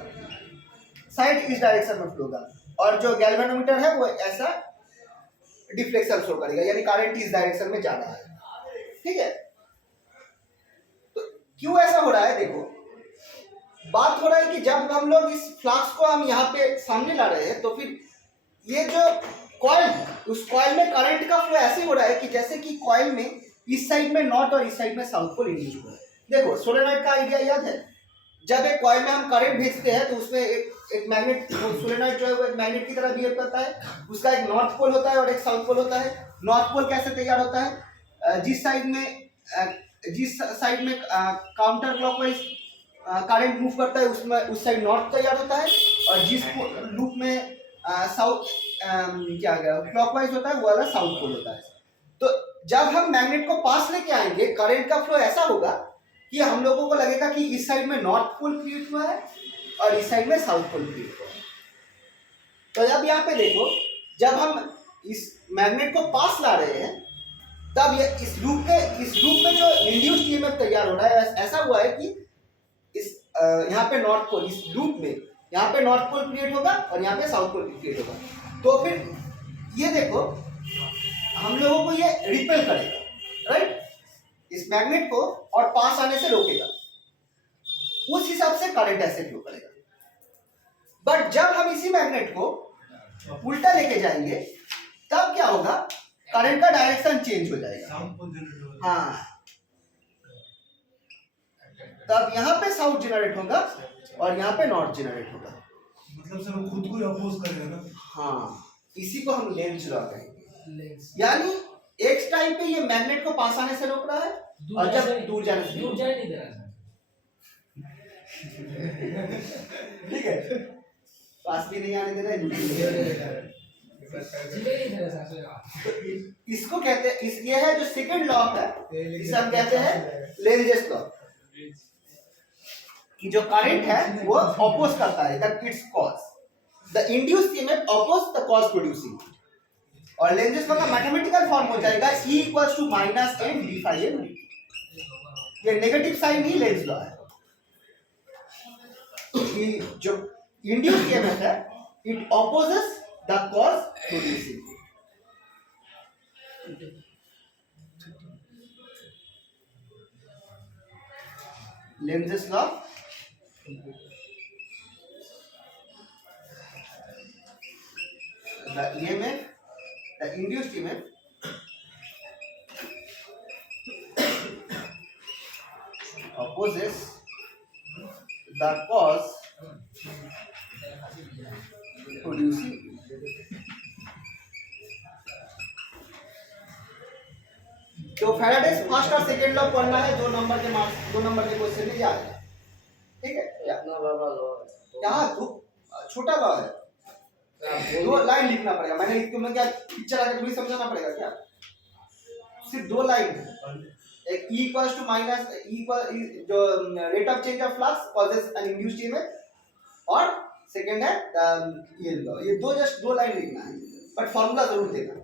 साइड इस डायरेक्शन में फ्लो होगा, और जो गैल्वेनोमीटर है वो ऐसा डिफ्लेक्शन शो करेगा, यानी करंट इस डायरेक्शन में जा रहा है। ठीक है, क्यों ऐसा हो रहा है? देखो, बात हो रहा है कि जब हम लोग इस फ्लास्क को हम यहाँ पे सामने ला रहे हैं तो फिर ये जो कॉइल है उस कॉइल में करंट का फ्लो ऐसे हो रहा है कि जैसे कि कॉइल में इस साइड में नॉर्थ और इस साइड में साउथ पोल इंड्यूस हो रहा है। देखो सोलेनॉइड का आइडिया याद है, जब एक कॉइल में हम करंट भेजते हैं तो उसमें एक मैग्नेट, सोलेनॉइड जो है वो एक मैग्नेट की तरह बिहेव करता है। उसका एक नॉर्थ पोल होता है और एक साउथ पोल होता है। नॉर्थ पोल कैसे तैयार होता है? जिस साइड में काउंटर क्लॉकवाइज करंट मूव करता है उसमें उस साइड नॉर्थ तैयार होता है, और जिस लूप में साउथ क्या गया क्लॉकवाइज होता है वो वाला साउथ पोल होता है। तो जब हम मैग्नेट को पास लेके आएंगे करंट का फ्लो ऐसा होगा कि हम लोगों को लगेगा कि इस साइड में नॉर्थ पोल क्रिएट हुआ है और इस साइड में साउथ पोल क्रिएट हुआ है। तो अब यहाँ पे देखो, जब हम इस मैग्नेट को पास ला रहे हैं तब ये इस लूप में जो इंड्यूस्ड ईएमएफ तैयार हो रहा है ऐसा हुआ है कि इस यहाँ पे नॉर्थ पोल, इस लूप में यहाँ पे नॉर्थ पोल क्रिएट होगा और यहाँ पे साउथ पोल क्रिएट होगा। तो फिर ये देखो हम लोगों को ये रिपेल करेगा, राइट, इस मैग्नेट को, और पास आने से रोकेगा। उस हिसाब से करंट ऐसे फ्लो करेगा। बट जब हम इसी मैग्नेट को उल्टा लेके जाएंगे तब क्या होगा? करंट का डायरेक्शन चेंज हो जाएगा। साउथ पोल जनरेट होगा। हाँ, तब यहाँ पे साउथ जनरेट होगा और यहाँ पे नॉर्थ जनरेट होगा। मतलब सर वो खुद को ही अपोज करेगा ना। हाँ, इसी को हम लेंज लॉ कहेंगे। लेंस यानी एक टाइम पे ये मैग्नेट को पास आने से रोक रहा है और जब दूर जाने से दूर जाने नहीं दे रहा ठीक है, पास भी नहीं आने दे रहा है, दूर भी नहीं आने दे रहा है। जिले नहीं दे रहा सर। इसको कहते हैं, ये है जो सेकंड लॉ है, इसे हम कहते हैं लेंजेस लॉ, कि जो करंट है वो अपोज करता है that its cause the induced EMF oppose the cause producing. और लेंजेस लॉ का मैथमेटिकल फॉर्म हो जाएगा E = -m d∅m dt। ये नेगेटिव साइन ही लेंज लॉ है कि जो इंड्यूस्ड ईएमएफ है it opposes the cause producing. Lenz's law, the EMF, the induced EMF opposes the cause producing. तो फैराडेज फर्स्ट और सेकंड लॉ पढ़ना है, 2 नंबर के मार्क्स, 2 नंबर के क्वेश्चन में याद है, ठीक है? इतना बड़ा लॉ है। यहाँ तो छोटा लॉ है, 2 लाइन लिखना पड़ेगा। मैंने लिख तुम्हें क्या पिक्चर आगे तुम्हें समझाना पड़ेगा क्या? सिर्फ 2 लाइन है। एक E = जो rate of change of flux causes an induced EMF, और सेकंड है ये लॉ। ये जस्ट 2 लाइन लिखना है, बट फार्मूला जरूर देना,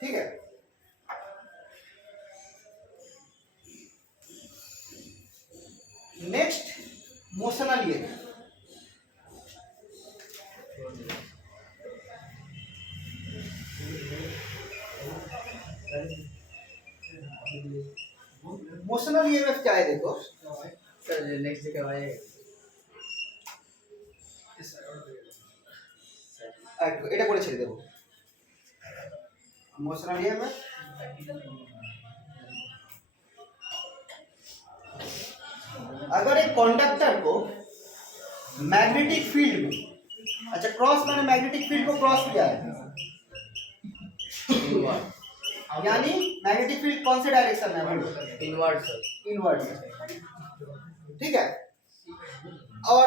ठीक है? Next motional EMF. Motional EMF क्या है? देखो सर नेक्स्ट जगह आए এটা করে ছেড়ে দেবো। मोशनल ईएमएफ अगर एक कंडक्टर को मैग्नेटिक फील्ड में, अच्छा क्रॉस मैंने मैग्नेटिक फील्ड को क्रॉस किया है, यानी मैग्नेटिक फील्ड कौन से डायरेक्शन में है? Inward sir. इनवर्ड, ठीक है? और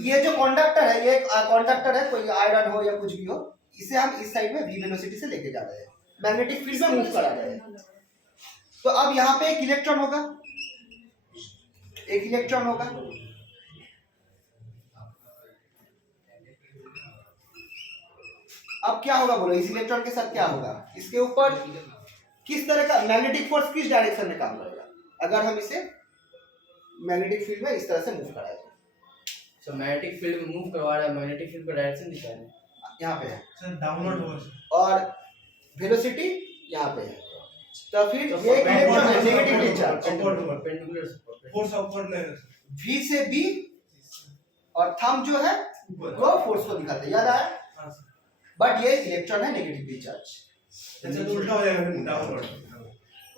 ये जो कंडक्टर है, ये कंडक्टर है, कोई आयरन हो या कुछ भी हो, इसे हम इस साइड में v वेलोसिटी से लेके जा रहे हैं, मैग्नेटिक फील्ड में मूव करा रहे हैं। तो अब यहाँ पे एक इलेक्ट्रॉन होगा, एक इलेक्ट्रॉन होगा, अब क्या होगा बोलो? इस इलेक्ट्रॉन के साथ क्या होगा? इसके ऊपर किस तरह का मैग्नेटिक फोर्स किस डायरेक्शन में काम करेगा अगर हम इसे मैग्नेटिक फील्ड में इस तरह से मूव कराएं? सो मैग्नेटिक फील्ड में मूव करवा रहा है, मैग्नेटिक फील्ड का डायरेक्शन दिखा रहा है। यहाँ पे है, सर डाउनवर्ड होगा सर। और वेलोसिटी यहाँ पे है, तो फिर ये एक इलेक्ट्रॉन है negatively charge, perpendicular force upward लगेगा सर। V से B और थंब जो है वो फोर्स को दिखाता है, याद आया? हाँ सर। बट ये इलेक्ट्रॉन है नेगेटिवली चार्ज। अच्छा तो उल्टा हो जाएगा फिर डाउनवर्ड।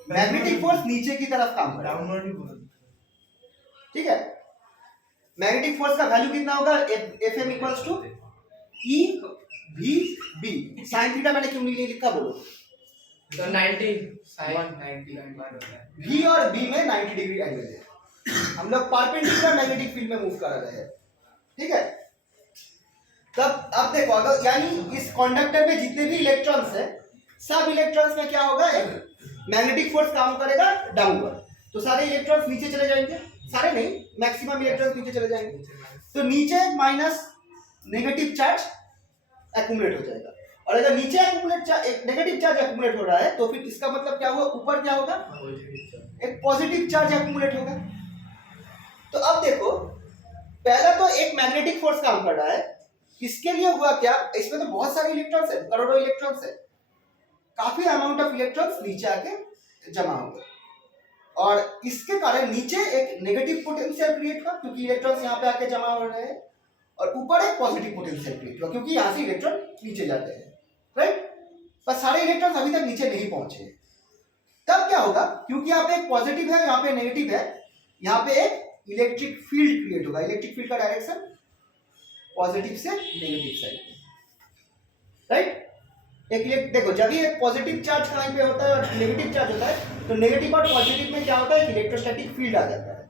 मैग्नेटिक फोर्स नीचे की तरफ काम करेगा, डाउनवर्ड ही बोला। ठीक है। मैग्नेटिक फोर्स का वैल्यू कितना होगा? Fm equals to E V B। sin theta मैंने क्यों नहीं लिखा बोलो? तो 90 sin 90 होता है। V और B में 90 डिग्री एंगल है, हम लोग परपेंडिकुलर मैग्नेटिक फील्ड में मूव कर रहे हैं, ठीक है। तब अब देखो, अगर यानी इस कंडक्टर में जितने भी इलेक्ट्रॉन्स हैं, सब इलेक्ट्रॉन्स में क्या होगा? एक मैग्नेटिक फोर्स काम करेगा डाउनवर्ड, तो सारे इलेक्ट्रॉन्स नीचे चले जाएंगे, सारे नहीं, मैक्सिमम इलेक्ट्रॉन्स नीचे चले जाएंगे, तो नीचे माइनस नेगेटिव चार्ज एक्यूमुलेट हो जाएगा। और अगर नीचे एक नेगेटिव चार्ज एक्यूमुलेट हो रहा है, तो फिर इसका मतलब क्या हुआ? ऊपर क्या होगा? एक पॉजिटिव चार्ज एक्यूमुलेट होगा। तो अब देखो, पहला तो एक मैग्नेटिक फोर्स काम कर रहा है, इसके लिए हुआ क्या? इसमें तो बहुत सारे इलेक्ट्रॉन्स है, करोड़ों इलेक्ट्रॉन्स है, काफी अमाउंट ऑफ इलेक्ट्रॉन्स नीचे आके जमा हो गए, और इसके कारण नीचे एक नेगेटिव पोटेंशियल क्रिएट हुआ क्योंकि इलेक्ट्रॉन्स यहाँ पे आके जमा हो रहे हैं, और ऊपर एक पॉजिटिव पोटेंशियल क्रिएट हुआ क्योंकि यहाँ से इलेक्ट्रॉन नीचे जाते हैं, राइट। पर सारे इलेक्ट्रॉन्स अभी तक नीचे नहीं पहुंचे। तब क्या होगा? क्योंकि यहाँ पे एक पॉजिटिव है, यहाँ पे नेगेटिव है, यहाँ पे एक इलेक्ट्रिक फील्ड क्रिएट होगा। इलेक्ट्रिक फील्ड का डायरेक्शन पॉजिटिव से नेगेटिव साइड में, राइट। एक देखो, जब भी एक पॉजिटिव चार्ज कहीं पे होता है और नेगेटिव चार्ज होता है, तो नेगेटिव और पॉजिटिव में क्या होता है? एक इलेक्ट्रोस्टैटिक फील्ड आ जाता है।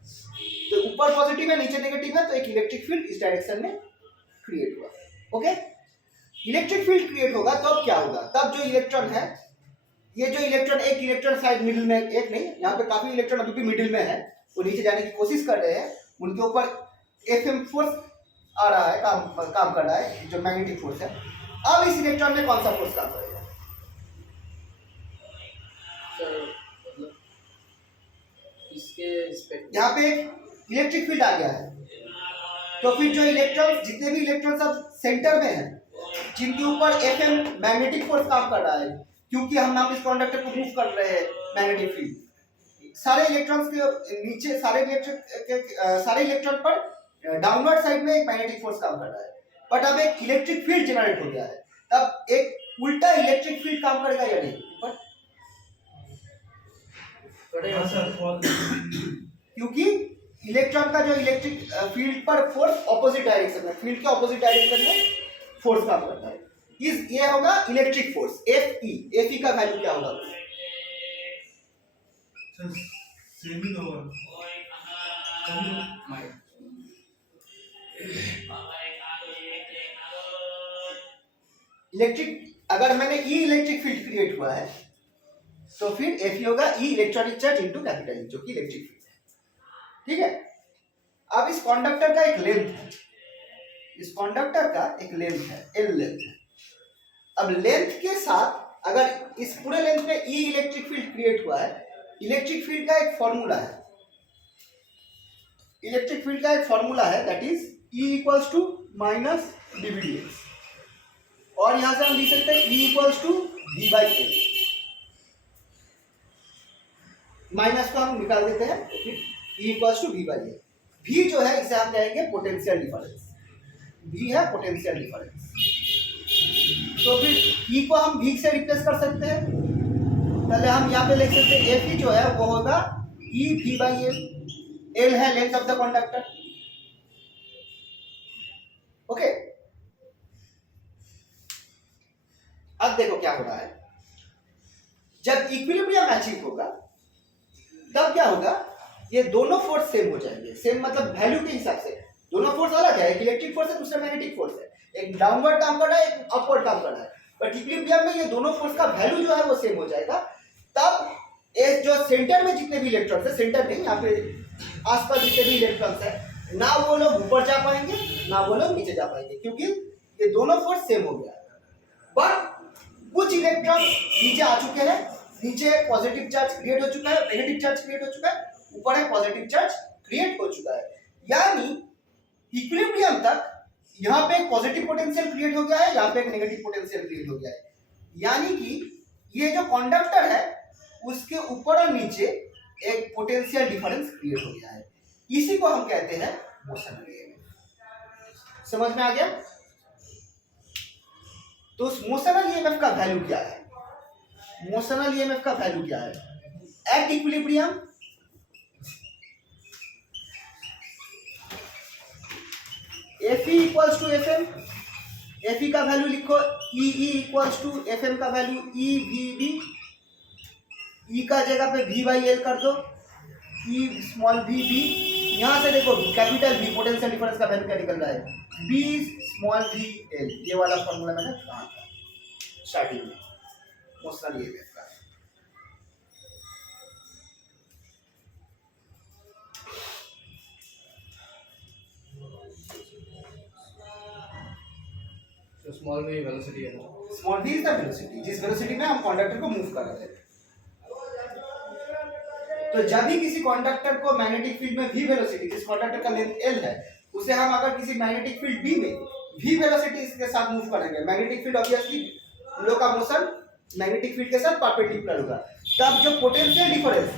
तो ऊपर पॉजिटिव है, नीचे नेगेटिव है, तो एक इलेक्ट्रिक फील्ड इस डायरेक्शन में क्रिएट हुआ। ओके, इलेक्ट्रिक फील्ड क्रिएट होगा तो अब क्या होगा? तब जो इलेक्ट्रॉन है, ये जो इलेक्ट्रॉन, एक इलेक्ट्रॉन शायद मिडिल में, एक नहीं, यहाँ पे काफी इलेक्ट्रॉन अभी भी मिडिल में है, वो नीचे जाने की कोशिश कर रहे हैं, उनके ऊपर Fm फोर्स आ रहा है, काम कर रहा है, जो मैग्नेटिक फोर्स है। अब इस इलेक्ट्रॉन में कौन सा फोर्स काम करेगा? यहाँ पे इलेक्ट्रिक फील्ड आ गया है, तो फिर जो इलेक्ट्रॉन, जितने भी इलेक्ट्रॉन सब सेंटर में हैं, जिनके ऊपर Fm मैग्नेटिक फोर्स काम कर रहा है, क्योंकि हम इस कंडक्टर को मूव कर रहे हैं मैग्नेटिक फील्ड, सारे इलेक्ट्रॉन्स के नीचे, सारे इलेक्ट्रॉन पर डाउनवर्ड साइड में एक मैग्नेटिक फोर्स काम कर रहा है। बट अब एक इलेक्ट्रिक फील्ड जनरेट हो गया है, तब एक उल्टा इलेक्ट्रिक फील्ड काम करेगा या नहीं? हाँ सर, क्योंकि इलेक्ट्रॉन का जो इलेक्ट्रिक फील्ड पर फोर्स ऑपोजिट डायरेक्शन में, फील्ड के ऑपोजिट डायरेक्शन में फोर्स काम करता है। ये होगा इलेक्ट्रिक फोर्स Fe का वैल्यू क्या होगा? सर सेम ही होगा। इलेक्ट्रिक, अगर मैंने E इलेक्ट्रिक फील्ड क्रिएट हुआ है, तो फिर Fe होगा E electronic charge into capital E, जो कि इलेक्ट्रिक फील्ड है, ठीक है। अब इस कंडक्टर का एक लेंथ है, इस कंडक्टर का एक लेंथ है, L लेंथ है। अब लेंथ के साथ अगर इस पूरे लेंथ में E इलेक्ट्रिक फील्ड क्रिएट हुआ है, इलेक्ट्रिक फील्ड का एक फॉर्मूला है, इलेक्ट्रिक फील्ड का एक फॉर्मूला है, that is E equals to minus dV/dx, और यहां से हम लिख सकते हैं E equals to V/L। Minus को हम निकाल देते हैं, तो फिर E equals to V/L। V जो है, इसे हम कहेंगे पोटेंशियल डिफरेंस, V है पोटेंशियल डिफरेंस। तो फिर E को हम V से रिप्लेस कर सकते हैं, पहले हम यहाँ पे लिख सकते हैं Fe जो है वो होगा E V/L, L है length of the conductor, okay. अब देखो क्या हो रहा है, जब इक्विलिब्रियम अचीव होगा तब क्या होगा? ये दोनों फोर्स सेम हो जाएंगे, सेम मतलब वैल्यू के हिसाब से दोनों फोर्स अलग है, एक इलेक्ट्रिक फोर्स है, दूसरा मैग्नेटिक फोर्स है, एक डाउनवर्ड काम कर रहा है, एक अपवर्ड काम कर रहा है, बट इक्विलिब्रियम में ये दोनों फोर्स का वैल्यू जो है वो सेम हो जाएगा। तब ये जो सेंटर में जितने भी इलेक्ट्रॉन्स है, सेंटर नहीं, यहाँ पे आसपास जितने भी इलेक्ट्रॉन्स है, ना वो लोग ऊपर जा पाएंगे ना वो लोग नीचे जा पाएंगे, क्योंकि ये दोनों फोर्स सेम हो गया। बट कुछ इलेक्ट्रॉन नीचे आ चुके हैं, नीचे पॉजिटिव चार्ज क्रिएट हो चुका है, नेगेटिव चार्ज क्रिएट हो चुका है, ऊपर है पॉजिटिव चार्ज क्रिएट हो चुका है, यानी इक्विलिब्रियम तक यहाँ पे एक पॉजिटिव पोटेंशियल क्रिएट हो गया है, यहाँ पे एक नेगेटिव पोटेंशियल क्रिएट हो गया है, यानी कि ये जो कंडक्टर है उसके ऊपर और नीचे एक पोटेंशियल डिफरेंस क्रिएट हो गया है, इसी को हम कहते हैं मोशनल ईएमएफ। समझ में आ गया? तो उस मोशनल ईएमएफ का वैल्यू क्या है? मोशनल ईएमएफ का वैल्यू क्या है? At equilibrium Fe equals to Fm, Fe का वैल्यू लिखो, E इक्वल्स टू Fm का वैल्यू E V, E का जगह पे V बाई L कर दो, E स्मॉल v B, यहाँ से देखो कैपिटल V पोटेंशियल डिफरेंस का वैल्यू क्या निकल रहा है, B स्मॉल v L, ये वाला फॉर्मूला मैंने कहा था स्टार्टिंग में मोशनल ईएमएफ का। तो स्मॉल v वेलोसिटी है ना, small v is the velocity, जिस वेलोसिटी में हम कंडक्टर को मूव कर रहे थे। तो जब भी किसी कंडक्टर को मैग्नेटिक फील्ड में v वेलोसिटी, जिस कंडक्टर का लेंथ l है, उसे हम अगर किसी मैग्नेटिक फील्ड b में v वेलोसिटी के साथ मूव करेंगे, मैग्नेटिक फील्ड ऑब्वियसली उन लोग का मोशन मैग्नेटिक फील्ड के साथ परपेंडिकुलर होगा, तब जो पोटेंशियल डिफरेंस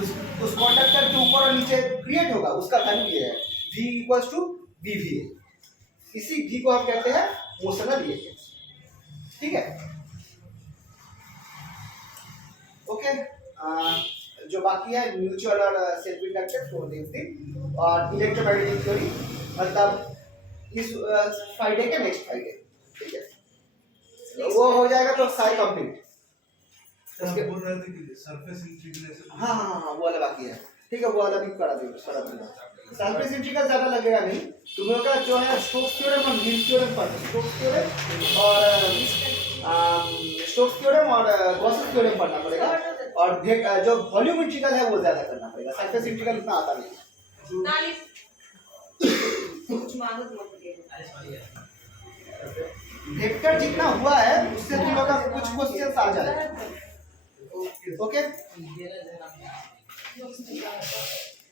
उस कंडक्टर के ऊपर और नीचे क्रिएट होगा, उसका वैल्यू ये है v इक्वल्स टू vva। इसी v को हम कहते हैं मोशनल ईएमएफ। ठीक है, ओके। जो बाकी है म्यूचुअल और सेल्फ इंडक्टेंस वो देखते हैं, और इलेक्ट्रोमैग्नेटिक थ्योरी मतलब इस फ्राइडे के नेक्स्ट फ्राइडे। ठीक है, तो वो हो जाएगा तो सारी कंप्लीट। उसके बोल रहे थे कि सरफेस इंटीग्रेशन, हाँ हाँ हाँ वो वाला बाकी है। ठीक है, वो वाला भी करा देंगे, करा देंगे। सरफेस इंटीग्रल ज्यादा लगेगा नहीं, तुम लोग का जो है स्टोक्स थ्योरम और मील थ्योरम पर, स्टोक्स थ्योरम और गॉसेस थ्योरम पढ़ना पड़ेगा, और जो वॉल्यूम इंटीग्रल है वो ज्यादा करना पड़ेगा। सरफेस इंटीग्रल इतना आता नहीं। नाली कुछ मालूम मत वेक्टर जितना हुआ है उससे तुम लोग का कुछ क्वेश्चंस आ जाए। ओके, करिए